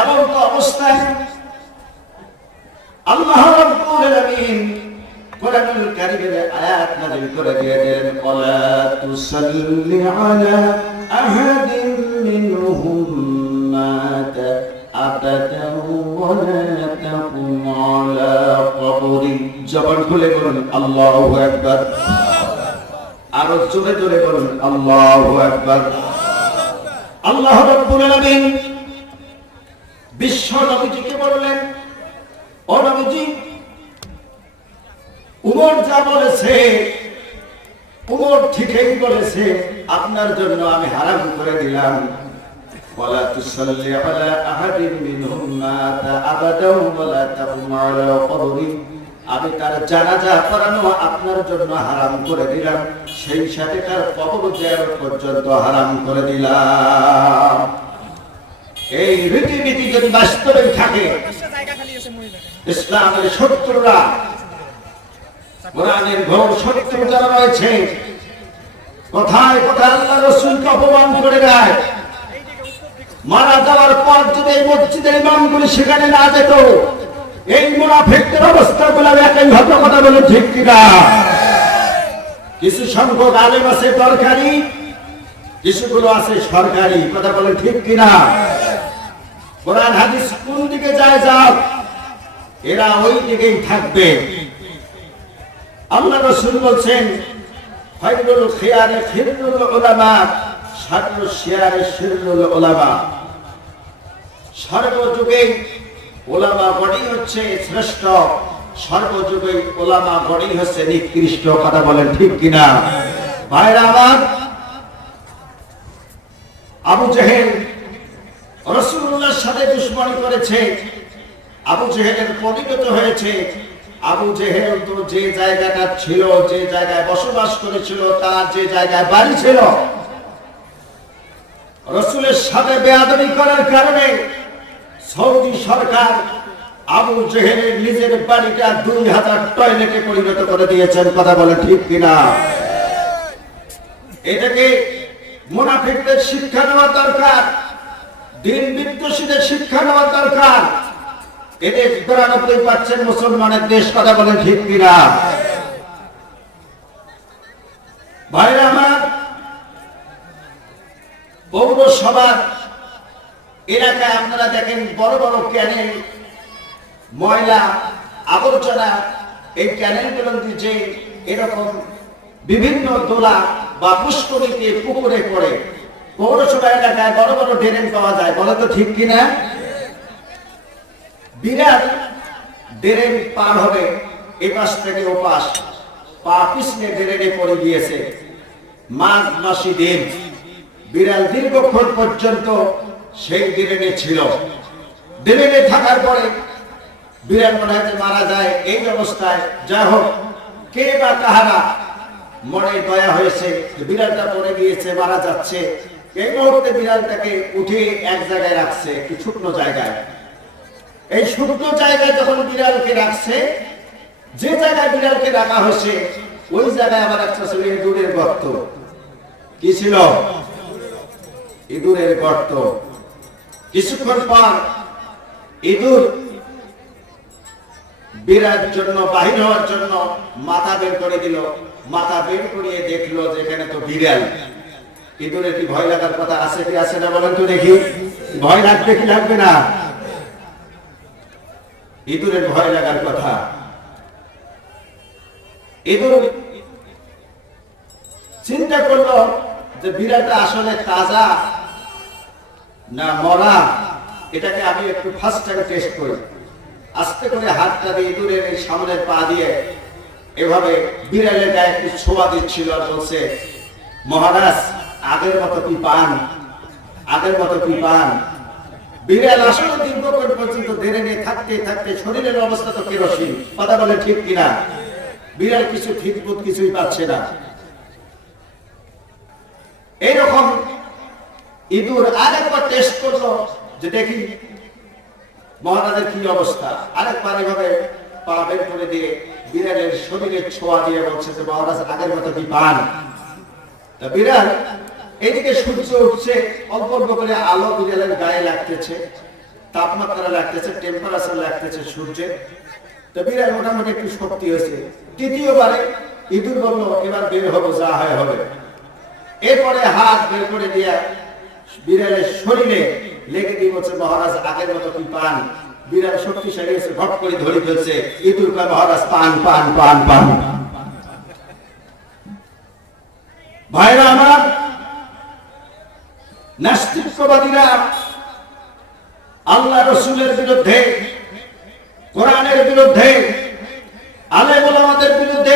এমন তো অবস্থায় আল্লাহ রাব্বুল আলামিন কোরআনুল কারীমের আয়াত নাযিল করে দিয়েছেন, ওয়ালা তুসাল্লি আলা আহাদিন মিনহুম মাতা ولا تقم على قبري জবান খুলে বলুন আল্লাহু আকবার আরো জোরে জোরে বলুন আল্লাহু আকবার আল্লাহ রাব্বুল আলামিন বিশ্ব নবীজিকে বললেন ও নবীজি উমর যা বলেছে উমর ঠিকই বলেছে আপনার জন্য আমি হারাম করে দিলাম ওয়ালা তুসাল্লি আলা আহাদিন মিনহুম মাতা আবাদাও ওয়ালা তাকুম আলা কবরি আমি তার জানাজা পড়ানো আপনার জন্য হারাম করে দিলাম সেই সাথে তার কবর জিয়ারত পর্যন্ত হারাম করে দিলাম এই রীতিনীতি যদি বাস্তবে থাকে ইসলামের শত্রুরা কোরআনের ঘোর শত্রু যারা রয়েছে কোথায় কোথায় আল্লাহ রাসূলকে অপমান করে দেয় মারা যাওয়ার পর যদি এই মসজিদের ইমামগুলি সেখানে না যেত এই মুনাফিকদের অবস্থাগুলো একই হতো কথা বলে ঠিক কিনা কিছু সংখ্যক আলেম আছে দরকারি কিছুগুলো আছে সরকারি কথা বলে ঠিক কিনা কোরআন হাদিস কোন দিকে যায় যাও এরা ওই দিকেই থাকবে আল্লাহ রাসূল বলছেন খায়রুল খিয়ারে খিরুল উলামা শাররুশ শিয়ারে শিররুল উলামা সর্বযুগে উলামা গণই হচ্ছে শ্রেষ্ঠ সর্বযুগে উলামা গণই হচ্ছে নিকৃষ্ট কথা বলেন ঠিক কিনা ভাইরা আমার আবু জেহেল রাসূলুল্লাহর সাথে দুশমনি করেছে আবু জেহেলের পরিণত হয়েছে আবু জেহেল তো যে জায়গাটা ছিল যে জায়গায় বসবাস করেছিল তার যে জায়গায় বাড়ি ছিল রাসূলের সাথে বেয়াদবি করার কারণে সৌদি সরকার আবু জেহেলের নিজের বাড়িটা 2000 টয়লেটে পরিণত করে দিয়েছেন কথা বলে ঠিক কিনা এটাকে মুনাফিকদের শিক্ষা নেওয়া দরকার দিন বিদ্বেষীদের শিক্ষা নেওয়া দরকার এদের 92% মুসলমানের দেশ কথা বলেন ঠিক কিনা ভাইরা আমার পৌরসভার এলাকায় আপনারা দেখেন বড় বড় ক্যানেল ময়লা আবর্জনা এই ক্যানেলগুলো যে এরকম বিভিন্ন দোলা বা পুষ্করিতে পুকুরে পড়ে পৌরসভা এলাকায় বড় বড় ড্রেন পাওয়া যায় বলে তো ঠিক কিনা বিরাট ড্রেন পার হবে এপাশ থেকে ওপাশ পা পিছনে ড্রেনে পড়ে গিয়েছে মাঝ মাসি দিন বিড়াল দীর্ঘক্ষণ পর্যন্ত সেই ড্রেনে ছিল ড্রেনে থাকার পরে বিড়াল মনে হয় মারা যায় এই অবস্থায় যা হোক কে বা কাহারা মনে দয়া হয়েছে বিড়ালটা পড়ে গিয়েছে মারা যাচ্ছে এই মুহূর্তে বিড়ালটাকে উঠে এক জায়গায় রাখছে একটু শুকনো জায়গায় এই শুকনো জায়গায় যখন বিড়ালকে রাখছে যে জায়গায় বিড়ালকে রাখা হয়েছে ওই জায়গায় আবার একটা ছিল ইঁদুরের গর্ত কি ছিল ইঁদুরের গর্ত কিছুক্ষণ পর ইঁদুর বিড়ালের জন্য বাহির হওয়ার জন্য মাথা বের করে দিল মাথা বের করিয়ে দেখলো যেখানে তো বিড়াল ইঁদুরের কি ভয় লাগার কথা আছে কি আছে না বলেন তো দেখি ভয় লাগবে কি লাগবে না ইঁদুরের ভয় লাগার কথা ইঁদুর চিন্তা করলো যে বিড়ালটা আসলে তাজা না মরা এটাকে আমি একটু ফার্স্ট টাইম টেস্ট করি আস্তে করে হাতটা দিয়ে ইঁদুরের এই সামনের পা দিয়ে এভাবে বিড়ালের গায়ে একটু ছোঁয়া দিচ্ছিল আর বলছে মহারাজ আগের মতো কি পান আগের মতো কি পান বিড়াল আসলে দীর্ঘক্ষণ পর্যন্ত ধরে নিয়ে থাকতে থাকতে শরীরের অবস্থা তো কেরোসিন কথা বলে ঠিক কিনা বিড়াল কিছু ঠিকবোধ কিছুই পাচ্ছে না এইরকম ইঁদুর আরেকবার টেস্ট করলো যে দেখি মহারাজের কি অবস্থা আরেকবার এভাবে পা বের করে দিয়ে বিড়ালের শরীরের ছোঁয়া দিয়ে বলছে যে মহারাজ আগের মতো কি পান তা বিড়াল এদিকে সূর্য উঠছে অল্প অল্প করে আলো বিড়ালের গায়ে লাগতেছে তাপমাত্রা লাগতেছে টেম্পারেচার লাগতেছে সূর্যে তো বিড়াল মোটামুটি একটু শক্তি হয়েছে তৃতীয়বারে ইঁদুর বলল এবার বের হবো যা হয় হবে এরপরে হাত বের করে দিয়ে বিড়ালের শরীরে লেগে দিয়ে বলছে মহারাজ আগের মতো কি পান বিরাট শক্তিশালী এসে ভট করে ধরে ফেলছে, ইঁদুর কয় মহারাজ পান পান পান পান। ভাইরা আমার, নাস্তিকবাদীরা আল্লাহ রসুলের বিরুদ্ধে, কোরআনের বিরুদ্ধে, আলেম ওলামাদের বিরুদ্ধে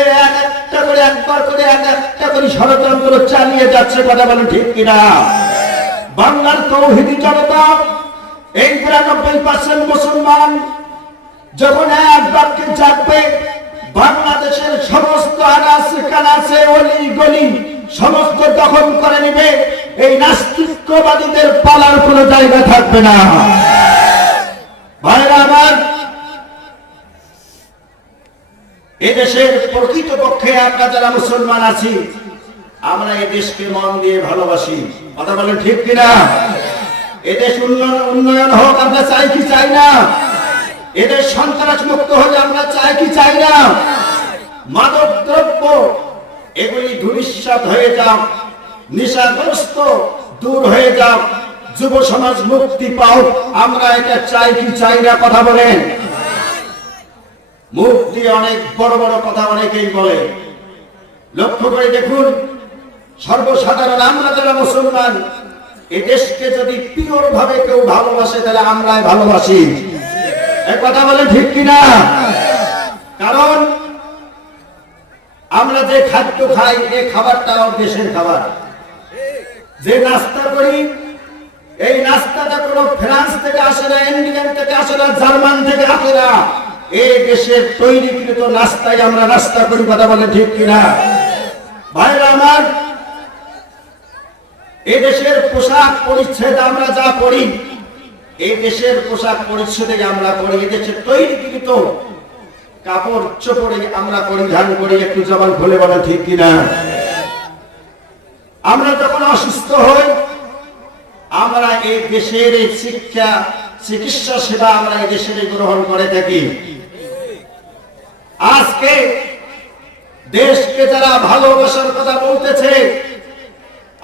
একবার করে একটা করে ষড়যন্ত্র চালিয়ে যাচ্ছে, কথা বলেন ঠিক কিনা? বাংলার তৌহিদি জনতা, এই ৯২% মুসলমান যখন এক বাক্যে জাগবে, বাংলাদেশের সমস্ত আনাচে কানাচে অলি গলি সমস্ত দখল করে নেবে, এই নাস্তিকবাদীদের পালার কোনো জায়গা থাকবে না। ভাইরা আমার, এদেশের প্রকৃতপক্ষে আমরা যারা মুসলমান আছি, আমরা এই দেশকে মন দিয়ে ভালোবাসি, কথা বলেন ঠিক কিনা? এদেশ উন্নয়ন হোক আমরা চাই কি চাই না? এদেশ সন্ত্রাস মুক্ত হলে আমরা চাই কি চাই না? মাদক দ্রব্য এগুলি ধূলিসাৎ হয়ে যাক, নেশাগ্রস্ত দূর হয়ে যাক, যুব সমাজ মুক্তি পাও, আমরা এটা চাই কি চাই না? কথা বলেন। মুখ দিয়ে অনেক বড় বড় কথা অনেকেই বলে, লক্ষ্য করে দেখুন, সর্বসাধারণ আমরা যারা মুসলমান, এই দেশকে যদি পিওর ভাবে কেউ ভালোবাসে তাহলে আমরাই ভালোবাসি, এই কথা বলেন ঠিক কিনা? কারণ আমরা যে খাদ্য খাই, এই খাবারটাও দেশের খাবার। যে নাস্তা করি, এই নাস্তাটা কোনো ফ্রান্স থেকে আসে না, ইংল্যান্ড থেকে আসে না, জার্মান থেকে আসে না, এই দেশের তৈরিকৃত নাস্তায় আমরা নাস্তা করি, কথা বলেন ঠিক কিনা? ভাইরা আমার, এই দেশের পোশাক পরিচ্ছদ আমরা যা পরি, এই দেশের পোশাক পরিচ্ছদে আমরা পরি, এই দেশের তৈরিকৃত কাপড় চোপড়ে আমরা পরিধান করি। একটু জবান খুলে বলেন ঠিক কিনা? আমরা যখন অসুস্থ হই, আমরা এই দেশের এই শিক্ষা চিকিৎসা সেবা আমরা এই দেশের গ্রহণ করে থাকি। আজকে দেশকে যারা ভালোবাসার কথা বলতেছে,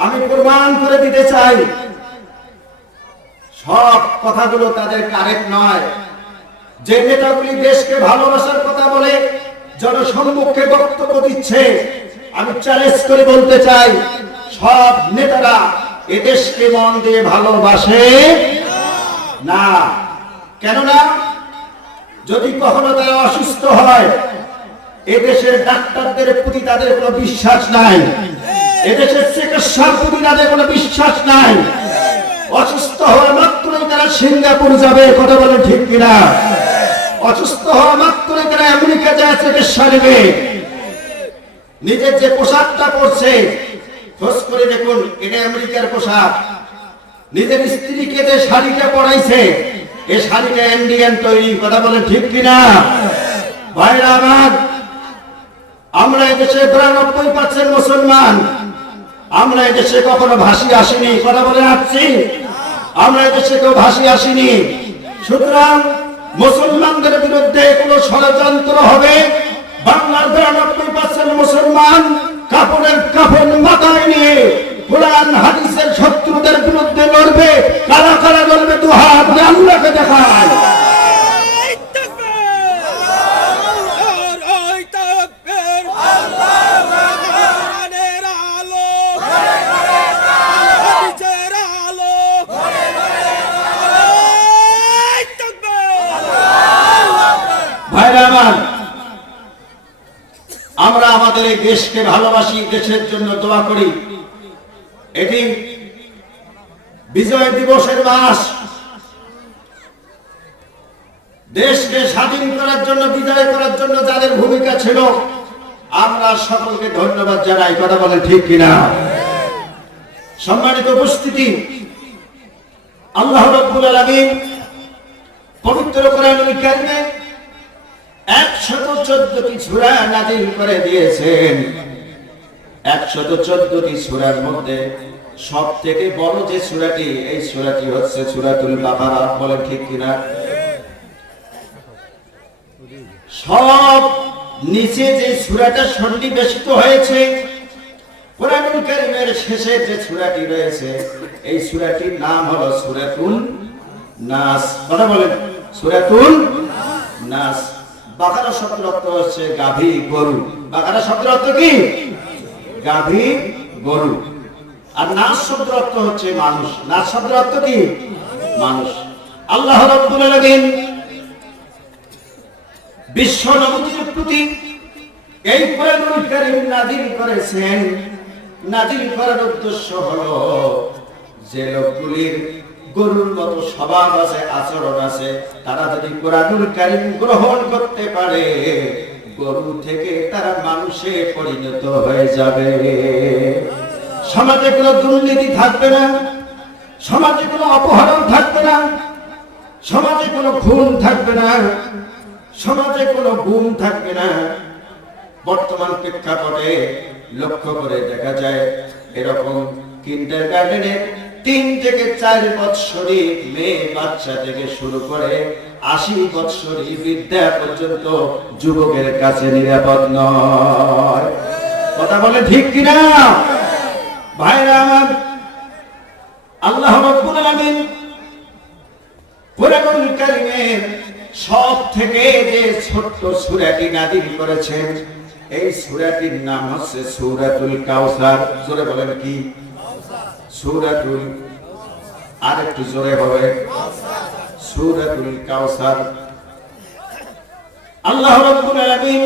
আমি প্রমাণ করে দিতে চাই, সব কথাগুলো তাদের কারেক্ট নয়। যে নেতাগুলি দেশকে ভালোবাসার কথা বলে জনসম্মুখে বক্তব্য দিচ্ছে, আমি চ্যালেঞ্জ করে বলতে চাই, সব নেতারা এ দেশকে মন দিয়ে ভালোবাসে না। কেননা যদি কখনো তারা অসুস্থ হয়, এদেশের ডাক্তারদের প্রতি তাদের কোনো বিশ্বাস নাই, এদেশের চিকিৎসার প্রতি তাদের কোনো বিশ্বাস নাই। অসুস্থ হওয়া মাত্রই তারা সিঙ্গাপুর যাবে, কথা বলে ঠিক কিনা? অসুস্থ হওয়া মাত্রই তারা আমেরিকা যায় চিকিৎসা নেবে। নিজের যে পোশাকটা পরছে, খোঁজ করে দেখুন, এটা আমেরিকার পোশাক। নিজের স্ত্রীকে যে শাড়িটা পরাইছে, এই শাড়িটা ইন্ডিয়ান তৈরি, কথা বলে ঠিক কিনা? ভাইরা আমার, আমরা এদেশে ৯২% মুসলমান, আমরা এদেশে কখনো ভাসি আসিনি, কথা বলে আসছি, আমরা এদেশে কেউ ভাসি আসিনি। সুতরাং মুসলমানদের বিরুদ্ধে কোনো ষড়যন্ত্র হবে, বাংলার ৯২% মুসলমান কাপড়ের কাফন মাথায় নিয়ে কোরআন হাদিসের শত্রুদের বিরুদ্ধে লড়বে। কারা কারা লড়বে? তো হাত আল্লাহকে দেখায়। আমরা আমাদের এই দেশকে ভালোবাসি, দেশের জন্য দোয়া করি। এটি বিজয় দিবসের মাস, দেশকে স্বাধীন করার জন্য, বিজয় করার জন্য যাদের ভূমিকা ছিল, আমরা সকলকে ধন্যবাদ জানাই, কথা বলেন ঠিক কিনা? সম্মানিত উপস্থিতি, আল্লাহ রাব্বুল আলামিন পবিত্র কোরআনুল কারীমে ১১৪টি সূরা নাযিল করে দিয়েছেন। ১১৪টি সূরার মধ্যে সবথেকে বড় যে সূরাটি, এই সূরাটি হচ্ছে সূরাতুল বাকারা, বলেন ঠিক কিনা? সব নিচে যে সূরাটা সন্নিবেশিত হয়েছে, কোরআনুল কারীমের শেষে যে সূরাটি রয়েছে, এই সূরাটির নাম হলো সূরাতুন নাস, কথা বলেন। সূরাতুল নাস। বাকারা শব্দের অর্থ হচ্ছে গাভী গরু। বাকারা শব্দের অর্থ কি? গাভী গরু। আর নাস শব্দের অর্থ হচ্ছে মানুষ। নাস শব্দের অর্থ কি? মানুষ। আল্লাহ রাব্বুল আলামিন বিশ্ব নবীর প্রতি এই কোরআনুল কারীম নাযিল করেছেন। নাযিল করার উদ্দেশ্য হলো যে লোকগুলির গরুর মতো স্বভাব আছে, আচরণ আছে, তারা যদি কোরআনুল কারীম গ্রহণ করতে পারে, গরু থেকে তারা মানুষে পরিণত হয়ে যাবে। সমাজে কোনো দুর্নীতি থাকবে না, সমাজে কোনো অপহরণ থাকবে না, সমাজে কোনো খুন থাকবে না, সমাজে কোনো গুম থাকবে না। বর্তমান প্রেক্ষাপটে লক্ষ্য করে দেখা যায় এরকম কিন্ডারগার্টেনে 3 থেকে 4 বৎসরী মেয়ে বাচ্চা থেকে শুরু করে 80 বৎসরী বৃদ্ধা পর্যন্ত যুবকের কাছে নিরাপদ নয়। কথা বলে ঠিক কিনা ভাইরা আমার? আল্লাহ রাব্বুল আলামিন কোরআনুল কারীমের সব থেকে যে ছোট্ট সূরাটি নাযিল করেছেন, এই সূরাটির নাম হচ্ছে সূরাতুল কাউসার। জোরে বলেন কি? সূরাতুল, আর একটু জোরে হবে, সূরাতুল কাউসার। আল্লাহ রাব্বুল আলামিন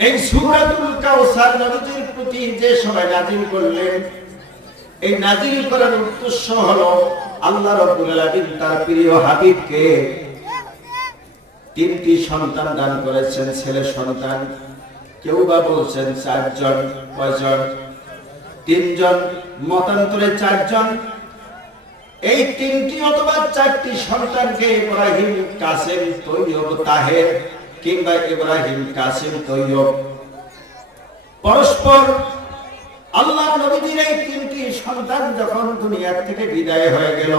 এই সূরাতুল কাউসার নবীর প্রতি যে সময় নাযিল করলেন, এই নাযিল করার উদ্দেশ্য হলো আল্লাহ রাব্বুল আলামিন তার প্রিয় হাবিবকে 3টি সন্তান দান করেছেন, ছেলে সন্তান। কেউ বা বলছেন 4 জন, কয়জন? 3 জন, মতান্তরে 4 জন। এই 3টি অথবা 4টি সন্তানকে ইব্রাহিম কাসেম তৈয়ব তাহের কিংবা ইব্রাহিম কাসেম তৈয়ব পরস্পর আল্লাহ নবীর এই 3টি সন্তান যখন দুনিয়া থেকে বিদায় হয়ে গেল,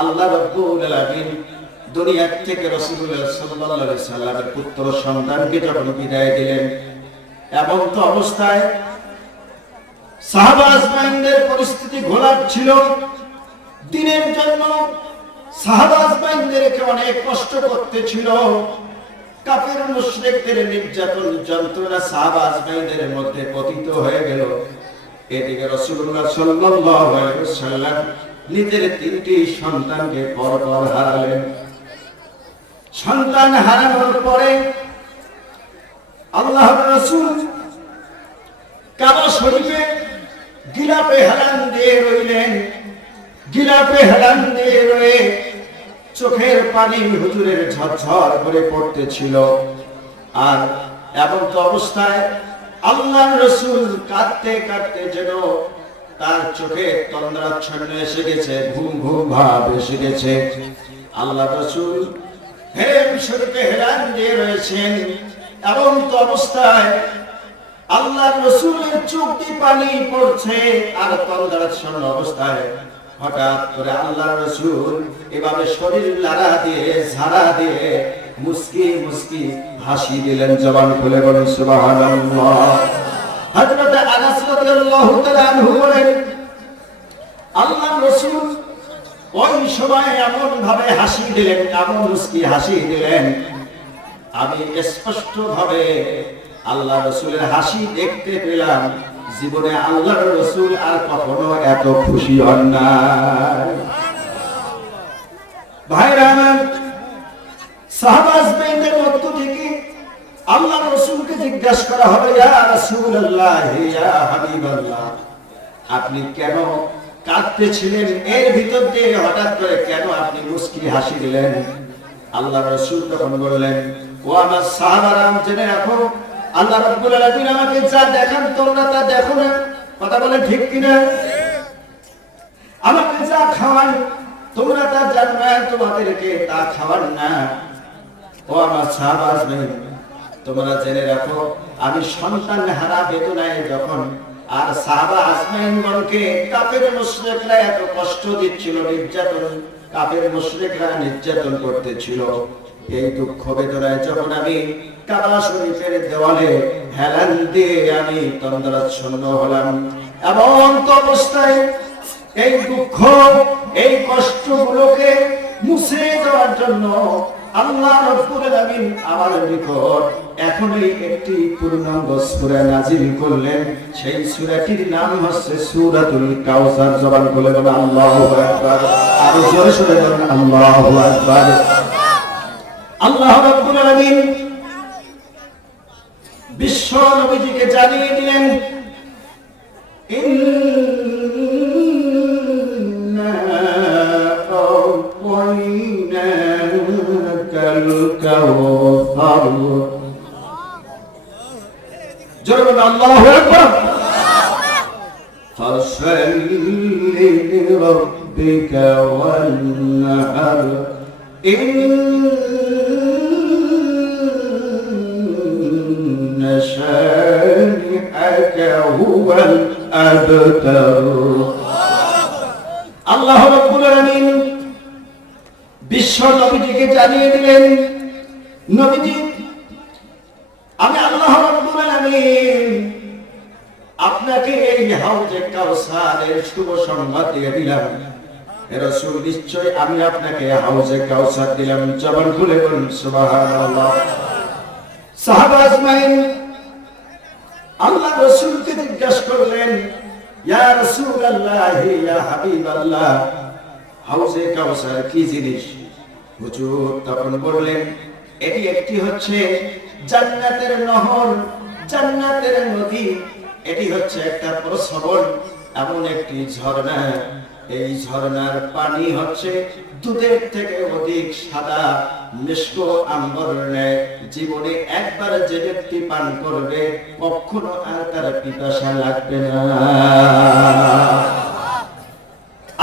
আল্লাহ রাব্বুল আলামিন দুনিয়া থেকে রাসূলুল্লাহ সাল্লাল্লাহু আলাইহি সাল্লামের পুত্র সন্তানকে যখন বিদায় দিলেন, এমন তো অবস্থায় সাহাবা আজমাইনদের পরিস্থিতি ঘোলাট ছিল। দিনের জন্য সাহাবা আজমাইনদেরকে অনেক কষ্ট করতে ছিল। কাফের মুশরিকদের নির্যাতন যন্ত্রণা সাহাবা আজমাইনদের মধ্যে পতিত হয়ে গেল। এদিকে রাসূলুল্লাহ সাল্লাল্লাহু আলাইহি ওয়াসাল্লাম নিজের 3টি সন্তানকে পরপর হারালেন। সন্তান হারানোর পরে আল্লাহর রাসূল কাবা শরীফে গিলাপে হেলান দিয়ে রইলেন। গিলাপে হেলান দিয়ে রয়ে চোখের পানি হুজুরের ঝরঝর করে পড়তেছিল। আর এমন তো অবস্থায় আল্লাহর রাসূল কাঁদতে কাঁদতে যেন তার চোখে তন্দ্রাচ্ছন্ন এসে গেছে, ঘুম ঘুম ভাব এসে গেছে। আল্লাহর রাসূল হেরেম শরীফে হেলান দিয়ে রয়েছেন। এমন তো অবস্থায় আল্লাহর রাসূলের চোখ দিয়ে পানি পড়ছে আর তন্দ্রাচ্ছন্ন অবস্থায় হঠাৎ করে আল্লাহর রাসূল এভাবে শরীর লাড়া দিয়ে ঝাড়া দিয়ে মুস্কি মুস্কি হাসি দিলেন। জবান খুলে বলেন সুবহানাল্লাহ। হযরত আনাস রাদিয়াল্লাহু তাআলা আনহু বলেন, আল্লাহর রাসূল ওই সময় এমন ভাবে হাসি দিলেন, এমন মুস্কি হাসি দিলেন, আমি স্পষ্ট ভাবে আল্লাহর রাসূলের হাসি দেখতে পেলাম। জীবনে আল্লাহর রাসূল আর কখনো এত খুশি হন না। ভাইরা আমার, সাহাবা আজমাইনদের মধ্য থেকে আল্লাহর রাসূলকে জিজ্ঞাসা করা হবে, ইয়া রাসূলুল্লাহ, ইয়া হাবিবাল্লাহ, আপনি কেন কাঁদতেছিলেন? এর ভিতর দিয়ে হঠাৎ করে কেন আপনি মুস্কি হাসি দিলেন? আল্লাহর রাসূল তখন বললেন, ও আমার সাহাবারা, জেনে রাখো, আল্লাহ রাব্বুল আলামিন আমাকে যা দেখান তোমরা তা দেখো না। কথা বলেন ঠিক কিনা? আমাকে যা খাওয়ান তোমরা তা জানো না, তোমাদেরকে তা খাওয়ান না। ও আমার সাহাবা আজমাইন, তোমরা জেনে রাখো, আমি সন্তান হারা বেদনায় যখন আর সাহাবা আজমাইনগণকে কাফের মুশরিকরা এত কষ্ট দিচ্ছিল, নির্যাতন, কাফের মুশরিকরা নির্যাতন করতেছিল, এই দুঃখ বেদনায় যখন আমি কাবা শরীফের দেওয়ালে হেলান দিয়ে আমি তন্দ্রাচ্ছন্ন হলাম, এমন তো অবস্থায় এই দুঃখ, এই কষ্টগুলোকে মুছে দেওয়ার জন্য আল্লাহ রাব্বুল আলামিন আমার নিকট এখনই একটি পূর্ণাঙ্গ সূরা নাযিল করলেন। সেই সূরাটির নাম হচ্ছে সূরাতুল কাউসার। জবান খুলে বলেন আল্লাহু আকবার। আর জোরে সরে বলেন আল্লাহু আকবার। আল্লাহ রাব্বুল আলামিন বিশ্ব নবীজিকে জানিয়ে দিলেন, ইন্না আ'তাইনাকাল কাউসার। জোরে বলেন আল্লাহু আকবার। ফাসাল্লি লিরাব্বিকা ওয়ানহার। আল্লাহ রাব্বুল আলামিন বিশ্ব নবীজিকে জানিয়ে দিলেন, নবীজি আমি আল্লাহ রাব্বুল আলামিন আপনাকে এই হাউজে কাউসারের শুভ সংবাদ দিয়ে দিলাম। হে রাসূল, নিশ্চয় আমি আপনাকে হাউজে কাউসার দিলাম। জবান খুলে বলুন সুবহানাল্লাহ। সাহাবা আজমাইন আল্লাহ রাসূলকে জিজ্ঞাসা করলেন, ইয়া রাসূলুল্লাহ, ইয়া হাবিবাল্লাহ, হাউজে কাউসার কি জিনিস? হুজুর তখন বললেন, এটি একটি হচ্ছে জান্নাতের নহর, জান্নাতের নদী। এটি হচ্ছে একটা প্রসবন, এমন একটি ঝর্ণা। এই ঝর্ণার পানি হচ্ছে দুধের থেকে অধিক সাদা, মিষ্ক আম্বর ন্যায়। জীবনে একবার যে ব্যক্তি পান করবে কখনো আর তার পিপাসা লাগবে না।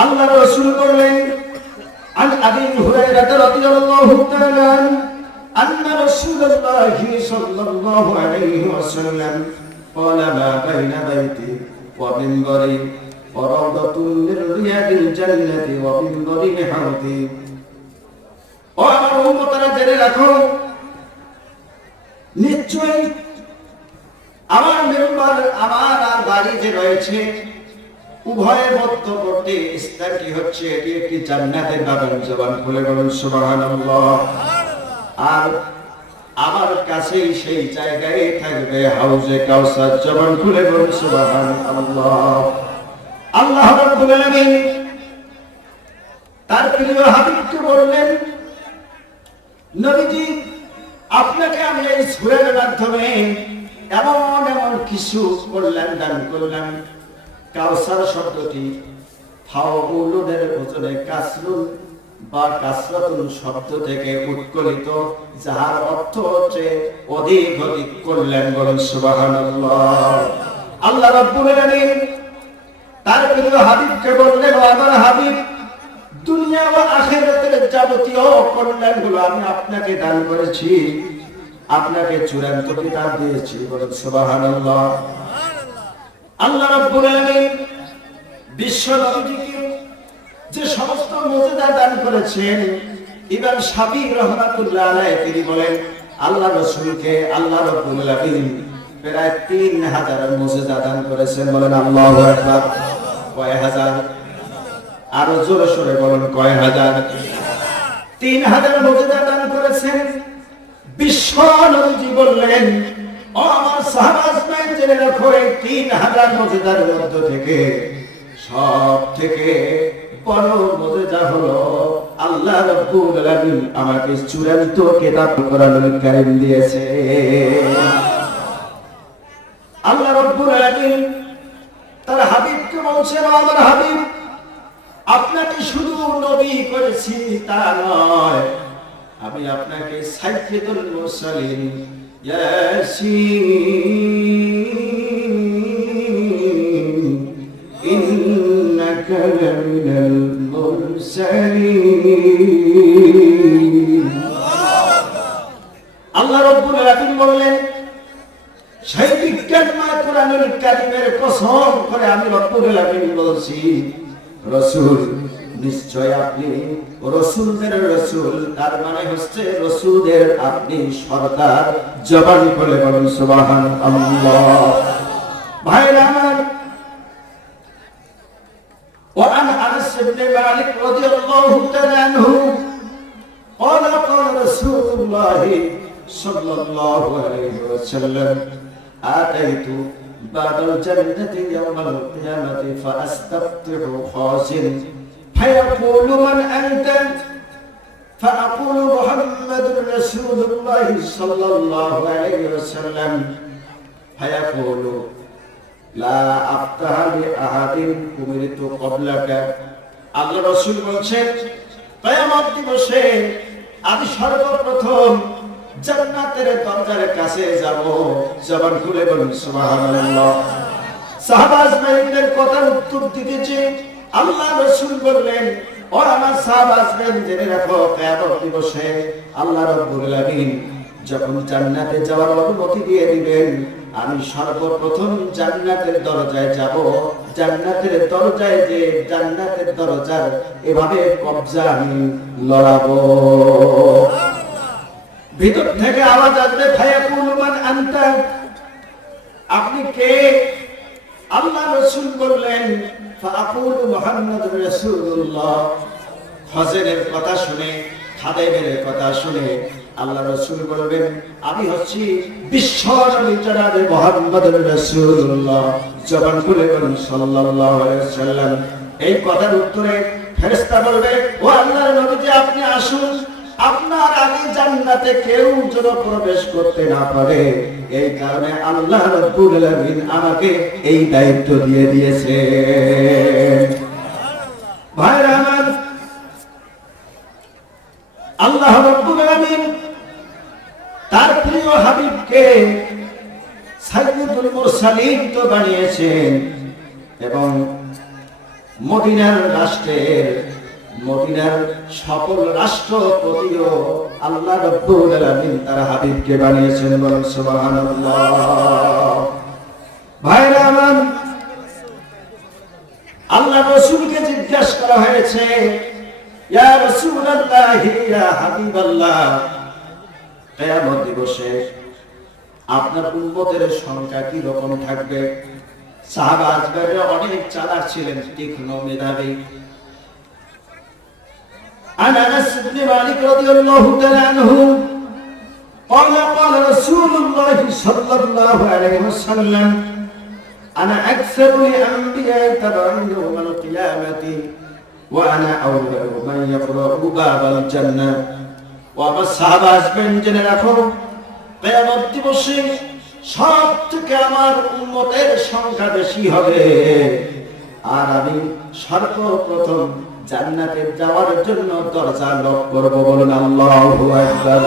আল্লাহ রাসূল বললেন, আন আবি হুরায়রা রাদিয়াল্লাহু তাআলা আন্না রাসূলুল্লাহি সাল্লাল্লাহু আলাইহি ওয়াসাল্লাম قال ما بين بيتي ومنبري وروضة من رياض الجنة ومنبري حوضي। ও আমার উম্মতরা, জেনে রাখো, নিশ্চয়ই আমার মেম্বার, আমার আর বাড়ি যে রয়েছে, উভয়ের মধ্যবর্তী স্থানটি হচ্ছে এটি একটি জান্নাতের বাগান। জবান খুলে বলুন সুবহানাল্লাহ। আর আমার কাছেই সেই জায়গায় থাকবে হাউজে কাউসার। জবান খুলে বলুন সুবহানাল্লাহ। আল্লাহ রাব্বুল আলামিন তার প্রিয় হাবিবকে বললেন, নবীজি আপনাকে আমি এই সূরার মাধ্যমে এমন এমন কিছু কল্যাণ দান করলাম। কাউসার শব্দটি ফাউলুনের বচনে কাসরুন বা কাসরাতুন শব্দ থেকে উৎকলিত, যার অর্থ হচ্ছে অধিক অধিক কল্যাণ। বলেন সুবহানাল্লাহ। আল্লাহ রাব্বুল আলামিন তার প্রিয় হাবিবকে বললেন, ও আমার হাবিব, দুনিয়া ও আখিরাতের যাবতীয় কল্যাণগুলো আমি আপনাকে দান করেছি, আপনাকে চূড়ান্ত কিতাব দিয়েছি। বলেন সুবহানাল্লাহ। আল্লাহ রাব্বুল আলামিন বিশ্ব নবীকে যে সমস্ত মুজিজা দান করেছেন, ইমাম শাফিঈ রাহমাতুল্লাহ আলাইহি তিনি বলেন, আল্লাহ রাসূলকে আল্লাহ রাব্বুল আলামিন প্রায় 3000 মুজিজা দান করেছেন। বলেন আল্লাহু আকবার। কয় হাজার? আরো জোরে সরে বলেন কয় হাজার? 3000 মুজিজা দান করেছেন। বিশ্ব নবীজি বললেন, ও আমার সাহাবা আজমাইন, জেনে রাখো, এই 3000 মুজিজার মধ্য থেকে সব থেকে বড় মুজিজা হলো আল্লাহ রাব্বুল আলামিন আমাকে চূড়ান্ত কিতাব কোরআনুল কারীম দিয়েছে। আল্লাহ রাব্বুল আলামিন তার হাবিবকে বলছেন, আমার হাবিব, আপনাকে শুধু নবী করেছি তা নয়, আমি আপনাকে সাইয়্যিদুল মুরসালিন ইয়াসিন ইন্নাকা লামিনাল মুরসালিন। আল্লাহ রাব্বুল আলামিন বললেন, সেই বিজ্ঞানময় কোরআনুল কারীমের কসম করে আমি রব্বুল আলামিন বলছি, রাসূল, নিশ্চয় আপনি রাসূলদের রাসূল, তার মানে হচ্ছে রাসূলদের আপনি সরদার। জবান খুলে বলুন সুবহানাল্লাহ। ভাইরা আমার, وعن أنس بن مالك رضي الله تعالى عنه قال قال رسول الله صلى الله عليه وسلم آتيت باب الجنة يوم القيامة فأستفتح خازن فيقول من أنت فأقول محمد رسول الله صلى الله عليه وسلم فيقول لا أفتح لأحد أمرت قبلك আল্লাহ রাসূল বলেন কিয়ামত দিবসে আমি সর্বপ্রথম জান্নাতের দরজার কাছে যাব। জবান খুলে বলুন সুবহানাল্লাহ। সাহাবাজদের কথার উত্তর দিতেছে আল্লাহ রাসূল বললেন, ও আমার সাহাবাজগণ জেনে রাখো, কিয়ামত দিবসে আল্লাহ রাব্বুল আলামিন যখন জান্নাতে যাওয়ার অনুমতি দিয়ে দিবেন, আমি সর্বপ্রথম জান্নাতের দরজায় যাব। জান্নাতের দরজায় যে জান্নাতের দরজার এভাবে কবজা আমি লড়াবো। ভিতর থেকে আওয়াজ আসবে, ফায়াকুল মান আনতা, আপনি কে? আল্লাহ রাসূল বললেন, ফাআকুল মুহাম্মাদুর রাসূলুল্লাহ। হযরতের কথা শুনে, খাদেমের কথা শুনে আল্লাহ রাসূল বলবেন, আমি হচ্ছি বিশ্বনবী জনাবে মুহাম্মদুর রাসূলুল্লাহ। জবান খুলে বলুন সাল্লাল্লাহু আলাইহি ওয়াসাল্লাম। এই কথার উত্তরে ফেরেশতা বলবে, ও আল্লাহর নবী, আপনি আসুন, আপনার আগে জান্নাতে কেউ যেন প্রবেশ করতে না পারে, এই কারণে আল্লাহ রাব্বুল আলামিন আমাকে এই দায়িত্ব দিয়ে দিয়েছে। ভাইরা আমার, আল্লাহ রাব্বুল আলামিন তার প্রিয় হাবিবকে সাইয়্যিদুল মুরসালিন তো বানিয়েছেন, এবং মদিনার রাষ্ট্রের, মদিনার সকল রাষ্ট্রপতিও আল্লাহ রাব্বুল আলামিন তার হাবিবকে বানিয়েছেন। বলুন সুবহানাল্লাহ। ভাইরা আমার, আল্লাহ রাসূলকে জিজ্ঞাসা করা হয়েছে, ইয়া রাসূলুল্লাহ, ইয়া হাবিবাল্লাহ, কিয়ামত দিবসে আপনার উম্মতের সংখ্যা কি রকম থাকবে? সাহাবাজরা অনেক চালাক ছিলেন, তীক্ষ্ণ মেধাবী। আনাস ইবনে মালিক রাদিয়াল্লাহু তাআলা আনহু قال قال رسول الله صلى الله عليه وسلم انا اكثر الانبياء تبعا يوم القيامه وانا اول من يقرأ باب الجنه। ওয়াবা সাহাবাজগণ জেনে রাখো, কিয়ামত দিবসে সবথেকে আমার উম্মতের সংখ্যা বেশি হবে, আর আমি সর্বপ্রথম জান্নাতে যাওয়ার জন্য দরজা লক করব। বলুন আল্লাহু আকবার।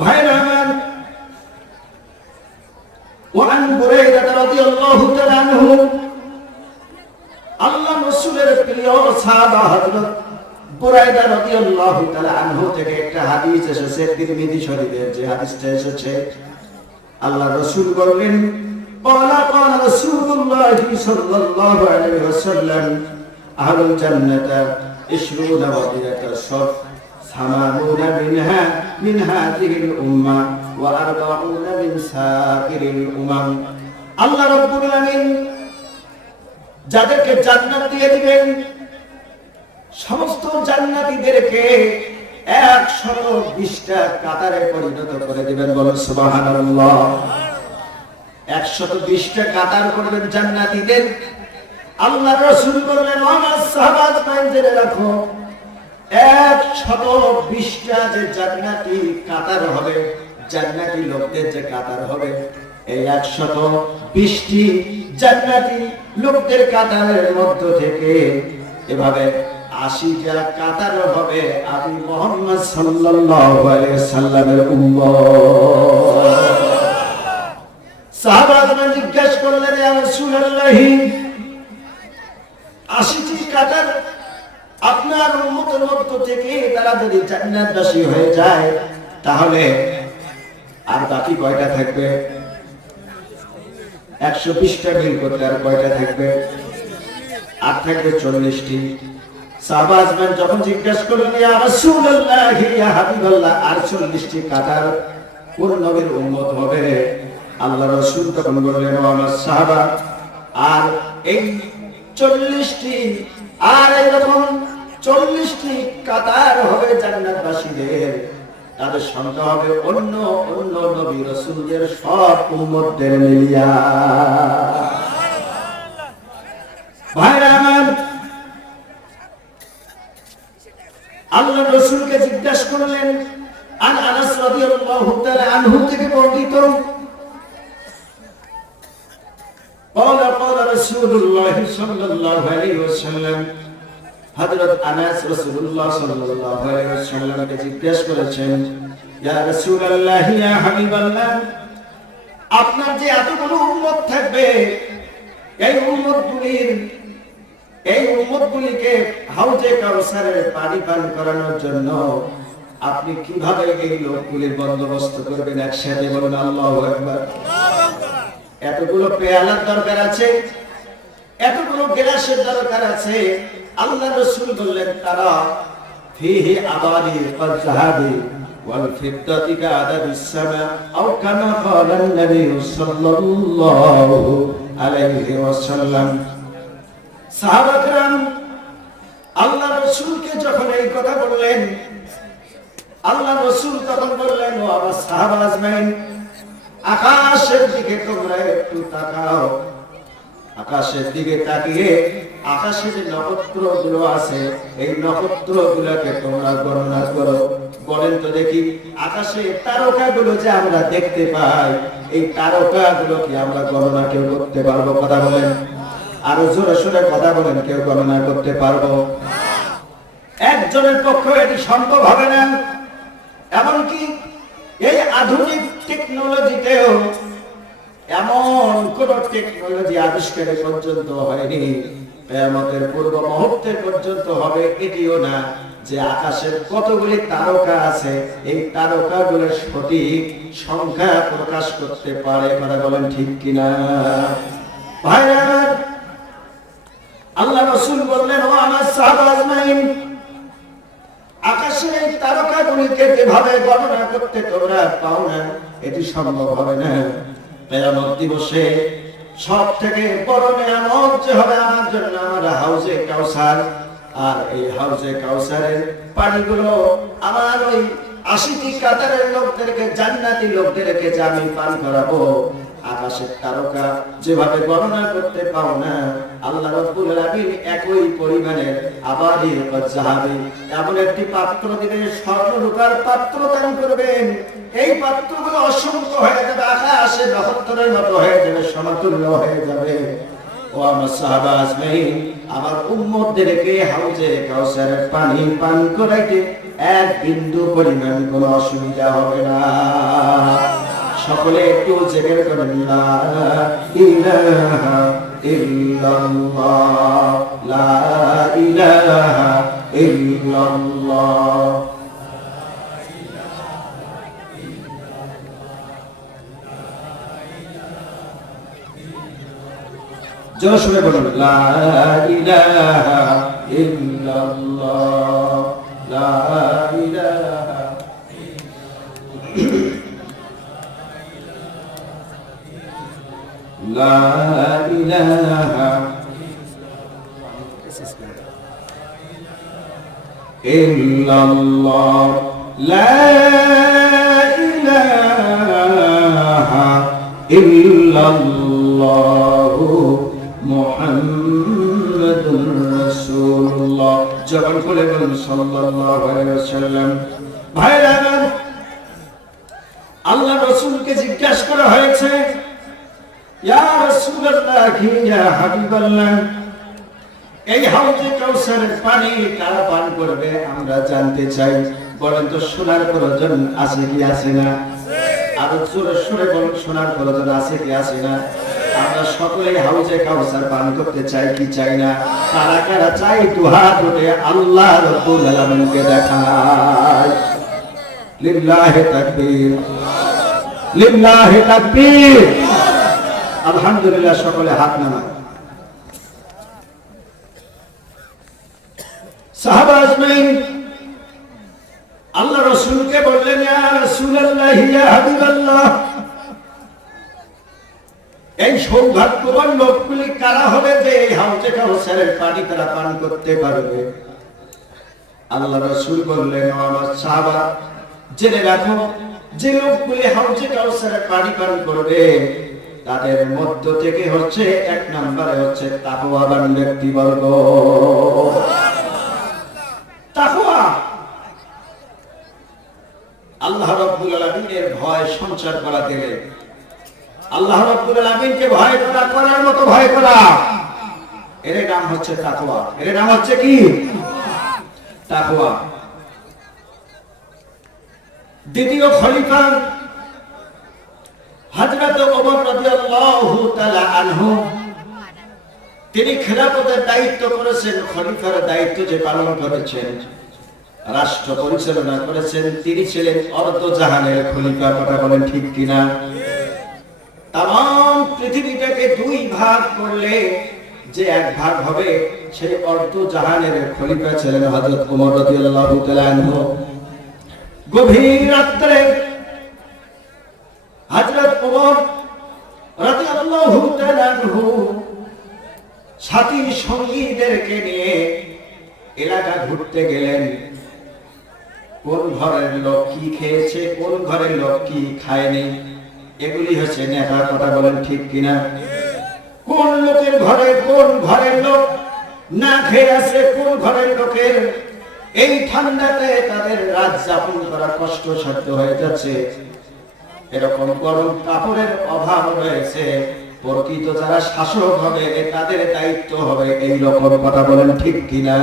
ভাইরা আমার, ওয়ান বুরাইদা রাদিয়াল্লাহু তাআলা আনহু, আল্লাহ রাসূলের প্রিয় সাহাবা হযরত বুরাইদা রাদিয়াল্লাহু তাআলা আনহু থেকে একটা হাদিস এসেছে, তিরমিজি শরীফের যে হাদিসটা এসেছে, আল্লাহ রাসূল বলেন, ক্বালা ক্বালা রাসূলুল্লাহ সাল্লাল্লাহু আলাইহি ওয়াসাল্লাম আহলুল জান্নাতা ইশরুনা ওয়াদিয়াতা সফ সামানুনা মিনহা মিন হাযিহিল উম্মাহ ওয়া আরবাউনা মিন সাইরিল উমাম। আল্লাহ রাব্বুল আলামিন যাদেরকে জান্নাত দিয়ে দিবেন, সমস্ত জান্নাতীদেরকে 120টা কাতারে পরিণত করে দিবেন। বলুন সুবহানাল্লাহ। 120টা কাতার করবেন জান্নাতীদের। আল্লাহ রাসূল বললেন, আমার সাহাবাগণ জেনে রাখো, 120টা যে জান্নাতি কাতার হবে, জান্নাতি লোকদের যে কাতার হবে, এই 120টি জান্নাতি লোকদের কাতারের মধ্য থেকে এভাবে 80টা কাতার হবে আমি মুহাম্মদ সাল্লাল্লাহু আলাইহি সাল্লামের উম্মত। সাহাবাগণ জিজ্ঞাসা করলেন, ইয়া রাসূলুল্লাহ, 80টি কাতার আপনার উম্মতের মধ্য থেকে তারা যদি জান্নাতবাসী হয়ে যায়, তাহলে আর বাকি কয়টা থাকবে? 120টা মিল করতে আর কয়টা থাকবে? আর থাকবে 40টি। সাহাবাগণ যখন জিজ্ঞাসা করলেন, ইয়া রাসূলুল্লাহ, ইয়া হাবিবাল্লাহ, আর 40টি কাতার কোন নবীর উম্মত হবে? আল্লাহ রাসূল তখন বললেন, ও আমার সাহাবা, আর এই 40টি আর এরকম 40টি কাতার হবে জান্নাতবাসীদের, তাদের সংখ্যা হবে অন্য অন্য নবী রাসূলদের সব উম্মতদের মিলিয়া। ভাইরা আমার, আল্লাহ রাসূলকে জিজ্ঞাসা করলেন, আন আনাস রাদিয়াল্লাহু তাআলা আনহু থেকে বর্ণিত, قال قال رسول الله صلى الله عليه وسلم, হযরত আনাস রাসূলুল্লাহ সাল্লাল্লাহু আলাইহি ওয়াসাল্লামকে জিজ্ঞাসা করেছেন, ইয়া রাসূলুল্লাহ ইয়া হাবিবাল্লাহ, আপনার যে এতগুলো উম্মত থাকবে, এই উম্মতগুলিকে হাউজে কাউসারের পানি পান করানোর জন্য আপনি কিভাবে এই লোকগুলির বন্দোবস্ত করবেন? একসাথে বলুন আল্লাহু আকবার। এতগুলো পেয়ালার দরকার আছে, এতগুলো গ্লাসের দরকার আছে। আল্লাহ রাসূল বললেন, তারা ফিহি আবাদি ওয়াল যাহাবি ওয়াল ফিদ্দাতি কাআদাবিস সামা আও কামা ক্বালা নবী সাল্লাল্লাহু আলাইহি ওয়াসাল্লাম। সাহাবা کرام আল্লাহ রাসূলকে যখন এই কথা বললেন, আল্লাহ রাসূল তখন বললেন, ও আমার সাহাবা আজমাইন, আকাশের দিকে তোমরা একটু তাকাও। আকাশের দিকে তাকিয়ে আকাশে যে নক্ষত্রগুলো আছে, এই নক্ষত্রগুলোকে তোমরা গণনা করো। বলেন তো দেখি, আকাশে তারকাগুলো যে আমরা দেখতে পাই, এই তারকাগুলো কি আমরা গণনা কেউ করতে পারবো? কথা বলেন, আরো জোরে সোরে কথা বলেন, কেউ গণনা করতে পারবো? একজনের পক্ষে এটি সম্ভব হবে না। এমনকি এই আধুনিক টেকনোলজিতেও এমন কোন টেকনোলজি আবিষ্কার পর্যন্ত হয়নি, কিয়ামতের পূর্ব মুহূর্তে পর্যন্ত হবে এটিও না, যে আকাশের কতগুলি তারকা আছে, এই তারকাগুলোর সঠিক সংখ্যা প্রকাশ করতে পারে। কথা বলেন ঠিক কিনা? ভাইরা, আল্লাহ রাসূল বললেন, ও আমার সাহাবা আজমাইন, আকাশের এই তারকাগুলিকে যেভাবে গণনা করতে তোমরা পাও না, এটি সম্ভব হবে না। কিয়ামত দিবসে সব থেকে বড় নিয়ামত যে হবে আমার জন্য, আমার হাউজে কাউসার। আর এই হাউজে কাউসারের পানিগুলো আমার ওই 80টি কাতারের লোকদেরকে, জান্নাতি লোকদেরকে যে আমি পান করাবো, আকাশের তারকা যেভাবে গণনা করতে পাও না, আল্লাহ রাব্বুল আলামিন একই পরিমাণের আবাদি ও যাহাবি এমন একটি পাত্র দিবেন, স্বর্ণ রূপার পাত্র দান করবেন। এই পাত্রগুলো অসংখ্য হয়ে যাবে, আকাশে নক্ষত্রের মতো হয়ে যাবে, সমতুল্য হয়ে যাবে। ও আমার সাহাবা আজমাইন, আমার উম্মতদেরকে হাউজে কাউসারের পানি পান করাইতে এক বিন্দু পরিমাণ কোনো অসুবিধা হবে না। সকলে একটু জিকির করেন, লা ইলাহা ইল্লাল্লাহ, লা ইলাহা ইল্লাল্লাহ। জোরে শুনে বলুন, লা ইলাহা ইল্লাল্লাহ, লা ইলাহা লা ইলাহা ইল্লাল্লাহ, লা ইলাহা ইল্লাল্লাহ, মুহাম্মাদুর রাসূলুল্লাহ। জবান খুলে বলুন সাল্লাল্লাহু আলাইহি ওয়াসাল্লাম। ভাইরা, আল্লাহ রাসূলকে জিজ্ঞাসা করা হয়েছে, ইয়া রাসূলুল্লাহ, ইয়া হাবিবাল্লাহ, এই হাউজে কাউসারের পানি কারা পান করবে আমরা জানতে চাই। বলেন তো, শোনার প্রয়োজন আছে কি আছে না? আরো জোরে সুরে বলুন, শোনার প্রয়োজন আছে কি আছে না? আমরা সকলেই হাউজে কাউসার পান করতে চাই কি চাই না? কারা কারা চাই দু হাত উঠে আল্লাহ রাব্বুল আলামিনকে দেখায়। লিল্লাহি তাকবীর, লিল্লাহি তাকবীর। আলহামদুলিল্লাহ, সকলে হাত নামান। সাহাবা আজমাইন আল্লাহ রাসূলকে বললেন, ইয়া রাসূলুল্লাহ, ইয়া হাবিবাল্লাহ, এই সৌভাগ্যবান লোকগুলি কারা হবে যে এই হাউজে কাউসারের পানি তারা পান করতে পারবে? আল্লাহ রাসূল বললেন, ও আমার সাহাবা, জেনে রাখো, যে লোকগুলি হাউজে কাউসারে পানি পান করবে তাদের মধ্য থেকে হচ্ছে এক নম্বরে হচ্ছে তাকওয়াবান ব্যক্তিবর্গ। তাকওয়া, আল্লাহ রাব্বুল আলামিনের ভয় সঞ্চার করা দিলে, আল্লাহ রাব্বুল আলামিনকে ভয় করার মতো ভয় করা, এর নাম হচ্ছে তাকওয়া। এর নাম হচ্ছে কি? তাকওয়া। দ্বিতীয় খলিফা হযরত ওমর রাদিয়াল্লাহু তাআলা আনহু, তিনি খেলাফতের দায়িত্ব করেছেন, খলিফার দায়িত্ব যে পালন করেছেন, রাষ্ট্র পরিচালনা করেছেন, তিনি ছিলেন অর্ধজাহানের খলিফা। কথা বলেন ঠিক কিনা? তাম পৃথিবীটাকে দুই ভাগ করলে যে এক ভাগ হবে, সেই অর্ধজাহানের খলিফা ছিলেন হযরত ওমর রাদিয়াল্লাহু তাআলা আনহু। গভীর রাত্রে হযরত ওমর রাদিয়াল্লাহু তাআলা আনহু সাথী সঙ্গীদেরকে নিয়ে এলাকা ঘুরতে গেলেন। কোন ঘরের লোক কি খেয়েছে, কোন ঘরের লোক কি খায়নি, এগুলি হচ্ছে নেতা। কথা বলেন ঠিক কিনা? কোন লোকের ঘরে কোন ঘরের লোক না খেয়ে আছে, কোন ঘরের লোকের এই ঠান্ডাতে তাদের রাত যাপন করা কষ্টসাধ্য হয়ে যাচ্ছে, এরকম গরম কাপড়ের অভাব রয়েছে, প্রকৃত যারা শাসক হবে তাদের দায়িত্ব হবে এই রকম। কথা বলেন ঠিক কিনা?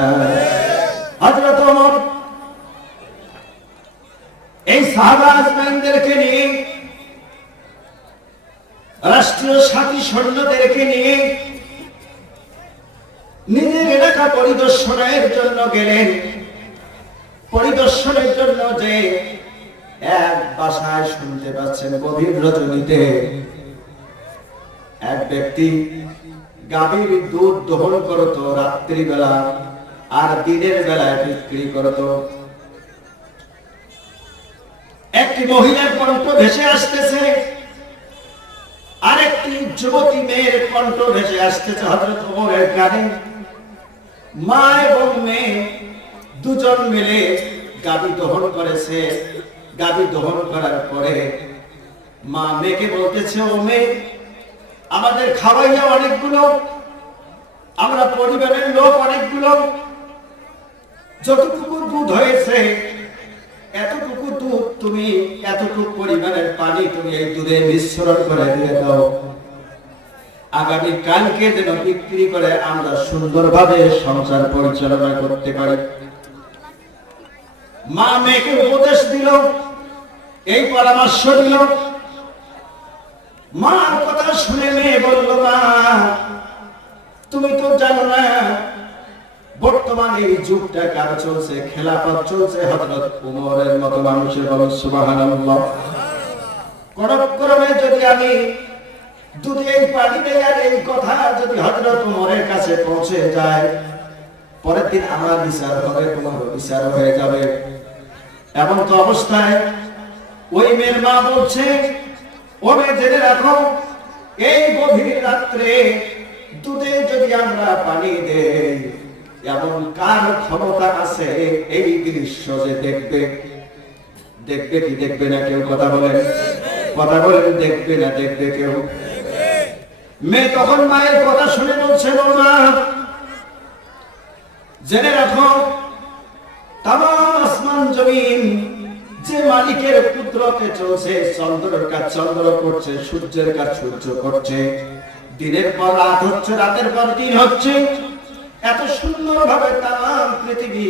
হযরত ওমর এই সাহাবা আজমাইনদেরকে নিয়ে, রাষ্ট্রীয় সাথী সৈন্যদেরকে নিয়ে নিজের এলাকা পরিদর্শনের জন্য গেলেন। পরিদর্শনের জন্য যে এক বাসায় শুনতে পাচ্ছেন গভীর রজনীতে এক ব্যক্তি গাভীর দুধ দহন করত রাত্রিবেলা, আর দিনের বেলায় বিক্রি করত। একটি মহিলার কণ্ঠ ভেসে আসতেছে, আরেকটি যুবতী মেয়ের কণ্ঠ ভেসে আসতেছে হযরত ওমরের কানে। মা এবং মেয়ে দুজন মিলে গাভী দহন করেছে। গাভী দহন করার পরে মা মেয়েকে বলতেছে, ও মেয়ে, আমাদের খাওয়াইয়া অনেকগুলো, আমরা পরিবারের লোক অনেকগুলো, যতটুকু দুধ হয়েছে এতটুকু দুধ তুমি, এতটুকু পরিমাণের পানি তুমি এই দুধে মিশ্রণ করে দিয়ে দাও, আগামী কালকে যেন বিক্রি করে আমরা সুন্দরভাবে সংসার পরিচালনা করতে পারি। মা মেয়েকে উপদেশ দিল, এই পরামর্শ দিল। মার কথা শুনে মেয়ে বলল, মা, তুমি তো জানো না বর্তমানে এই যুগটা কার চলছে? খেলাফত চলছে হযরত ওমরের মতো মানুষের। বলেন সুবহানাল্লাহ। কোনক্রমে যদি আমি দুধে এই পানি দেই আর এই কথা যদি হযরত ওমরের কাছে পৌঁছে যায়, পরের দিন আমার বিচার হবে, তোমার বিচার হয়ে যাবে। এমন তো অবস্থায় ওই মেয়ের মা বলছে, ও মেয়ে, জেনে রাখো, এই গভীর রাত্রে দুধে যদি আমরা পানি দেই, এমন কার ক্ষমতা আছে এই দৃশ্য যে দেখবে? দেখবে কি দেখবে না কেউ? কথা বলেন, কথা বলেন, দেখবে না দেখবে কেউ? মেয়ে তখন মায়ের কথা শুনে বলছে, মা, জেনে রাখো, তামাম আসমান জমিন যে মালিকের কুদরতে চলছে, চন্দ্রের কাজ চন্দ্র করছে, সূর্যের কাজ সূর্য করছে, দিনের পর রাত হচ্ছে, রাতের পর দিন হচ্ছে, এত সুন্দরভাবে তামাম পৃথিবী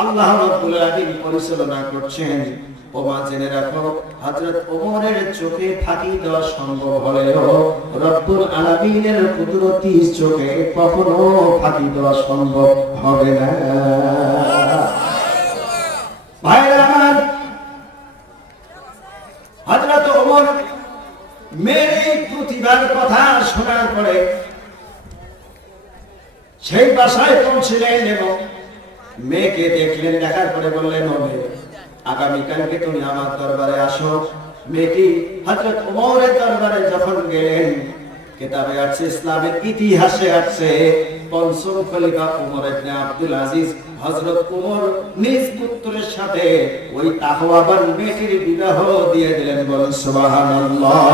আল্লাহ রাব্বুল আলামিন পরিচালনা করছেন। ও মা, জেনে রাখো, হযরত ওমরের চোখে ফাঁকি দেওয়া সম্ভব হলেও রব্বুল আলামিনের কুদরতি চোখে কখনো ফাঁকি দেওয়া সম্ভব হবে না। ভাইরা আমার, হযরত ওমর মেয়ের এই প্রতিভার কথা শোনার পরে সেই বাসায় পৌঁছলেন এবং মেয়েকে দেখলেন। দেখার পরে বললেন, ও মেয়ে, আগামীকালকে তুমি আমার দরবারে আসো। মেয়েটি হযরত ওমরের দরবারে যখন গেলেন, কিতাবে আছে, ইসলামের ইতিহাসে আছে, পঞ্চম খলিফা ওমর ইবনে আব্দুল আজিজ হযরত ওমর নিজ পুত্রের সাথে ওই তাকওয়াবান মেয়েটির বিবাহ দিয়ে দিলেন, বলেন সুবহানাল্লাহ।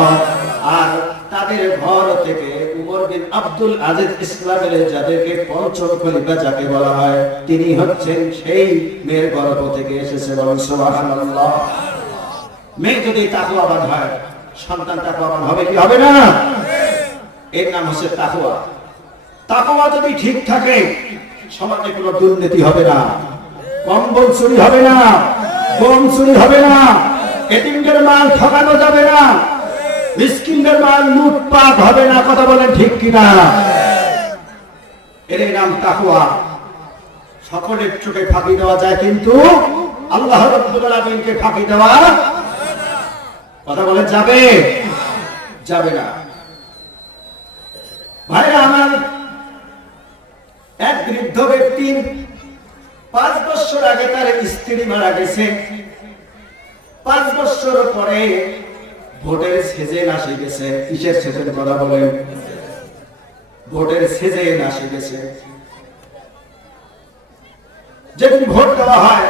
আর তাদের ঘর থেকে ওমর বিন আব্দুল আজিজ ইসলামের যাদেরকে পঞ্চম খলিফা যাকে বলা হয়, তিনি হচ্ছেন সেই মেয়ের গর্ভ থেকে এসেছে, বলেন সুবহানাল্লাহ। মেয়ে যদি তাকওয়াবান হয়, সন্তান তাকওয়াবান হবে কি হবে না? এর নাম হচ্ছে তাকওয়া। তাকওয়া যদি ঠিক থাকে, সমাজে কোনো দুর্নীতি হবে না, কম্বল চুরি হবে না, গম চুরি হবে না, এতিমদের মাল ঠকানো যাবে না, মিসকিনদের মাল লুটপাট হবে না। কথা বলেন ঠিক কিনা? এর নাম তাকওয়া। সকলের চোখে ফাঁকি দেওয়া যায়, কিন্তু আল্লাহ রাব্বুল আলামিনকে ফাঁকি দেওয়া, কথা বলেন, যাবে? যাবে না। ভাইরা আমার, এক বৃদ্ধ ব্যক্তি 5 বছর আগে তার স্ত্রী মারা গেছে। 5 বছর পরে ভোটের সিজন আসে গেছে। কিসের সিজন? কথা বলেন। ভোটের সিজন আসে গেছে। যেদিন ভোট দেওয়া হয়,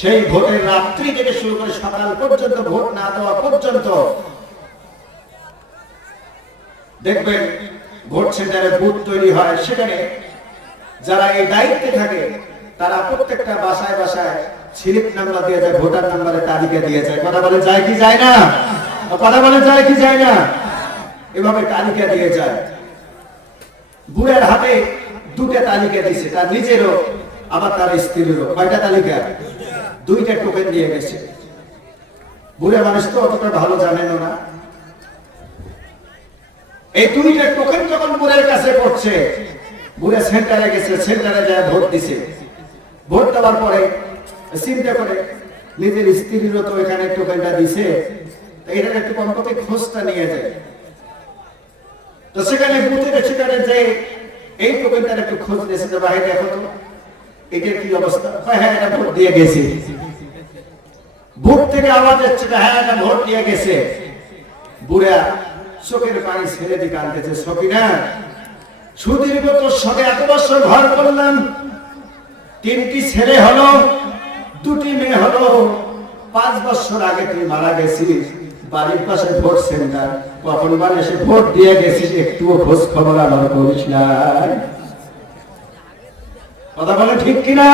সেই ভোটের রাত্রি থেকে শুরু করে সকাল পর্যন্ত, ভোট না দেওয়া পর্যন্ত দেখবেন ভোট সেন্টারে বুথ তৈরি হয়। সেখানে যারা এই দায়িত্বে থাকে, তারা প্রত্যেকটা বাসায় বাসায় স্লিপ নাম্বার দিয়ে যায়, ভোটার নাম্বারে তালিকা দিয়ে যায়। কথা বলে যায় কি যায় না? কথা বলে যায় কি যায় না? এভাবে তালিকা দিয়ে যায়। বুড়ার হাতে 2টা তালিকা দিছে, তার নিজেরও আবার তার স্ত্রীরও। কয়টা তালিকা? 2টা টোকেন দিয়ে গেছে। বুড়া মানুষ তো অতটা ভালো জানেন না। এই 2টা টোকেন যখন বুড়ার কাছে পড়ছে, বুড়া সেন্টারে গেছে, সেন্টারে যায় ভোট দিছে। ভোট দেওয়ার পরে চিন্তা করে, নিজের স্ত্রীরও তো এখানে টোকেনটা দিছে, এটার একটু কমপক্ষে খোঁজটা নিয়ে যায়। তো সেখানে বুথের সেখানে যে এই টোকেনটার একটু খোঁজ নিয়েছে, যে ভাই দেখো তো এটার কি অবস্থা। হ্যাঁ, এটা ভোট দিয়ে গেছি। ভোট থেকে আওয়াজ হচ্ছে, হ্যাঁ এটা ভোট দিয়ে গেছে। বুড়া চোখের পানি ছেড়ে দিয়ে কাঁদতেছে, সকিনা সুদীর্ঘ তোর সাথে এত বছর ঘর করলাম, 3টি ছেলে হলো, 2টি মেয়ে হলো, 5 বছর আগে তুই মারা গেছিস। বাড়ির পাশে ভোট সেন্টার, কখন বার এসে ভোট দিয়ে গেছিস, একটুও খোঁজ খবর আমার করিস না। কথা বলে ঠিক কিনা?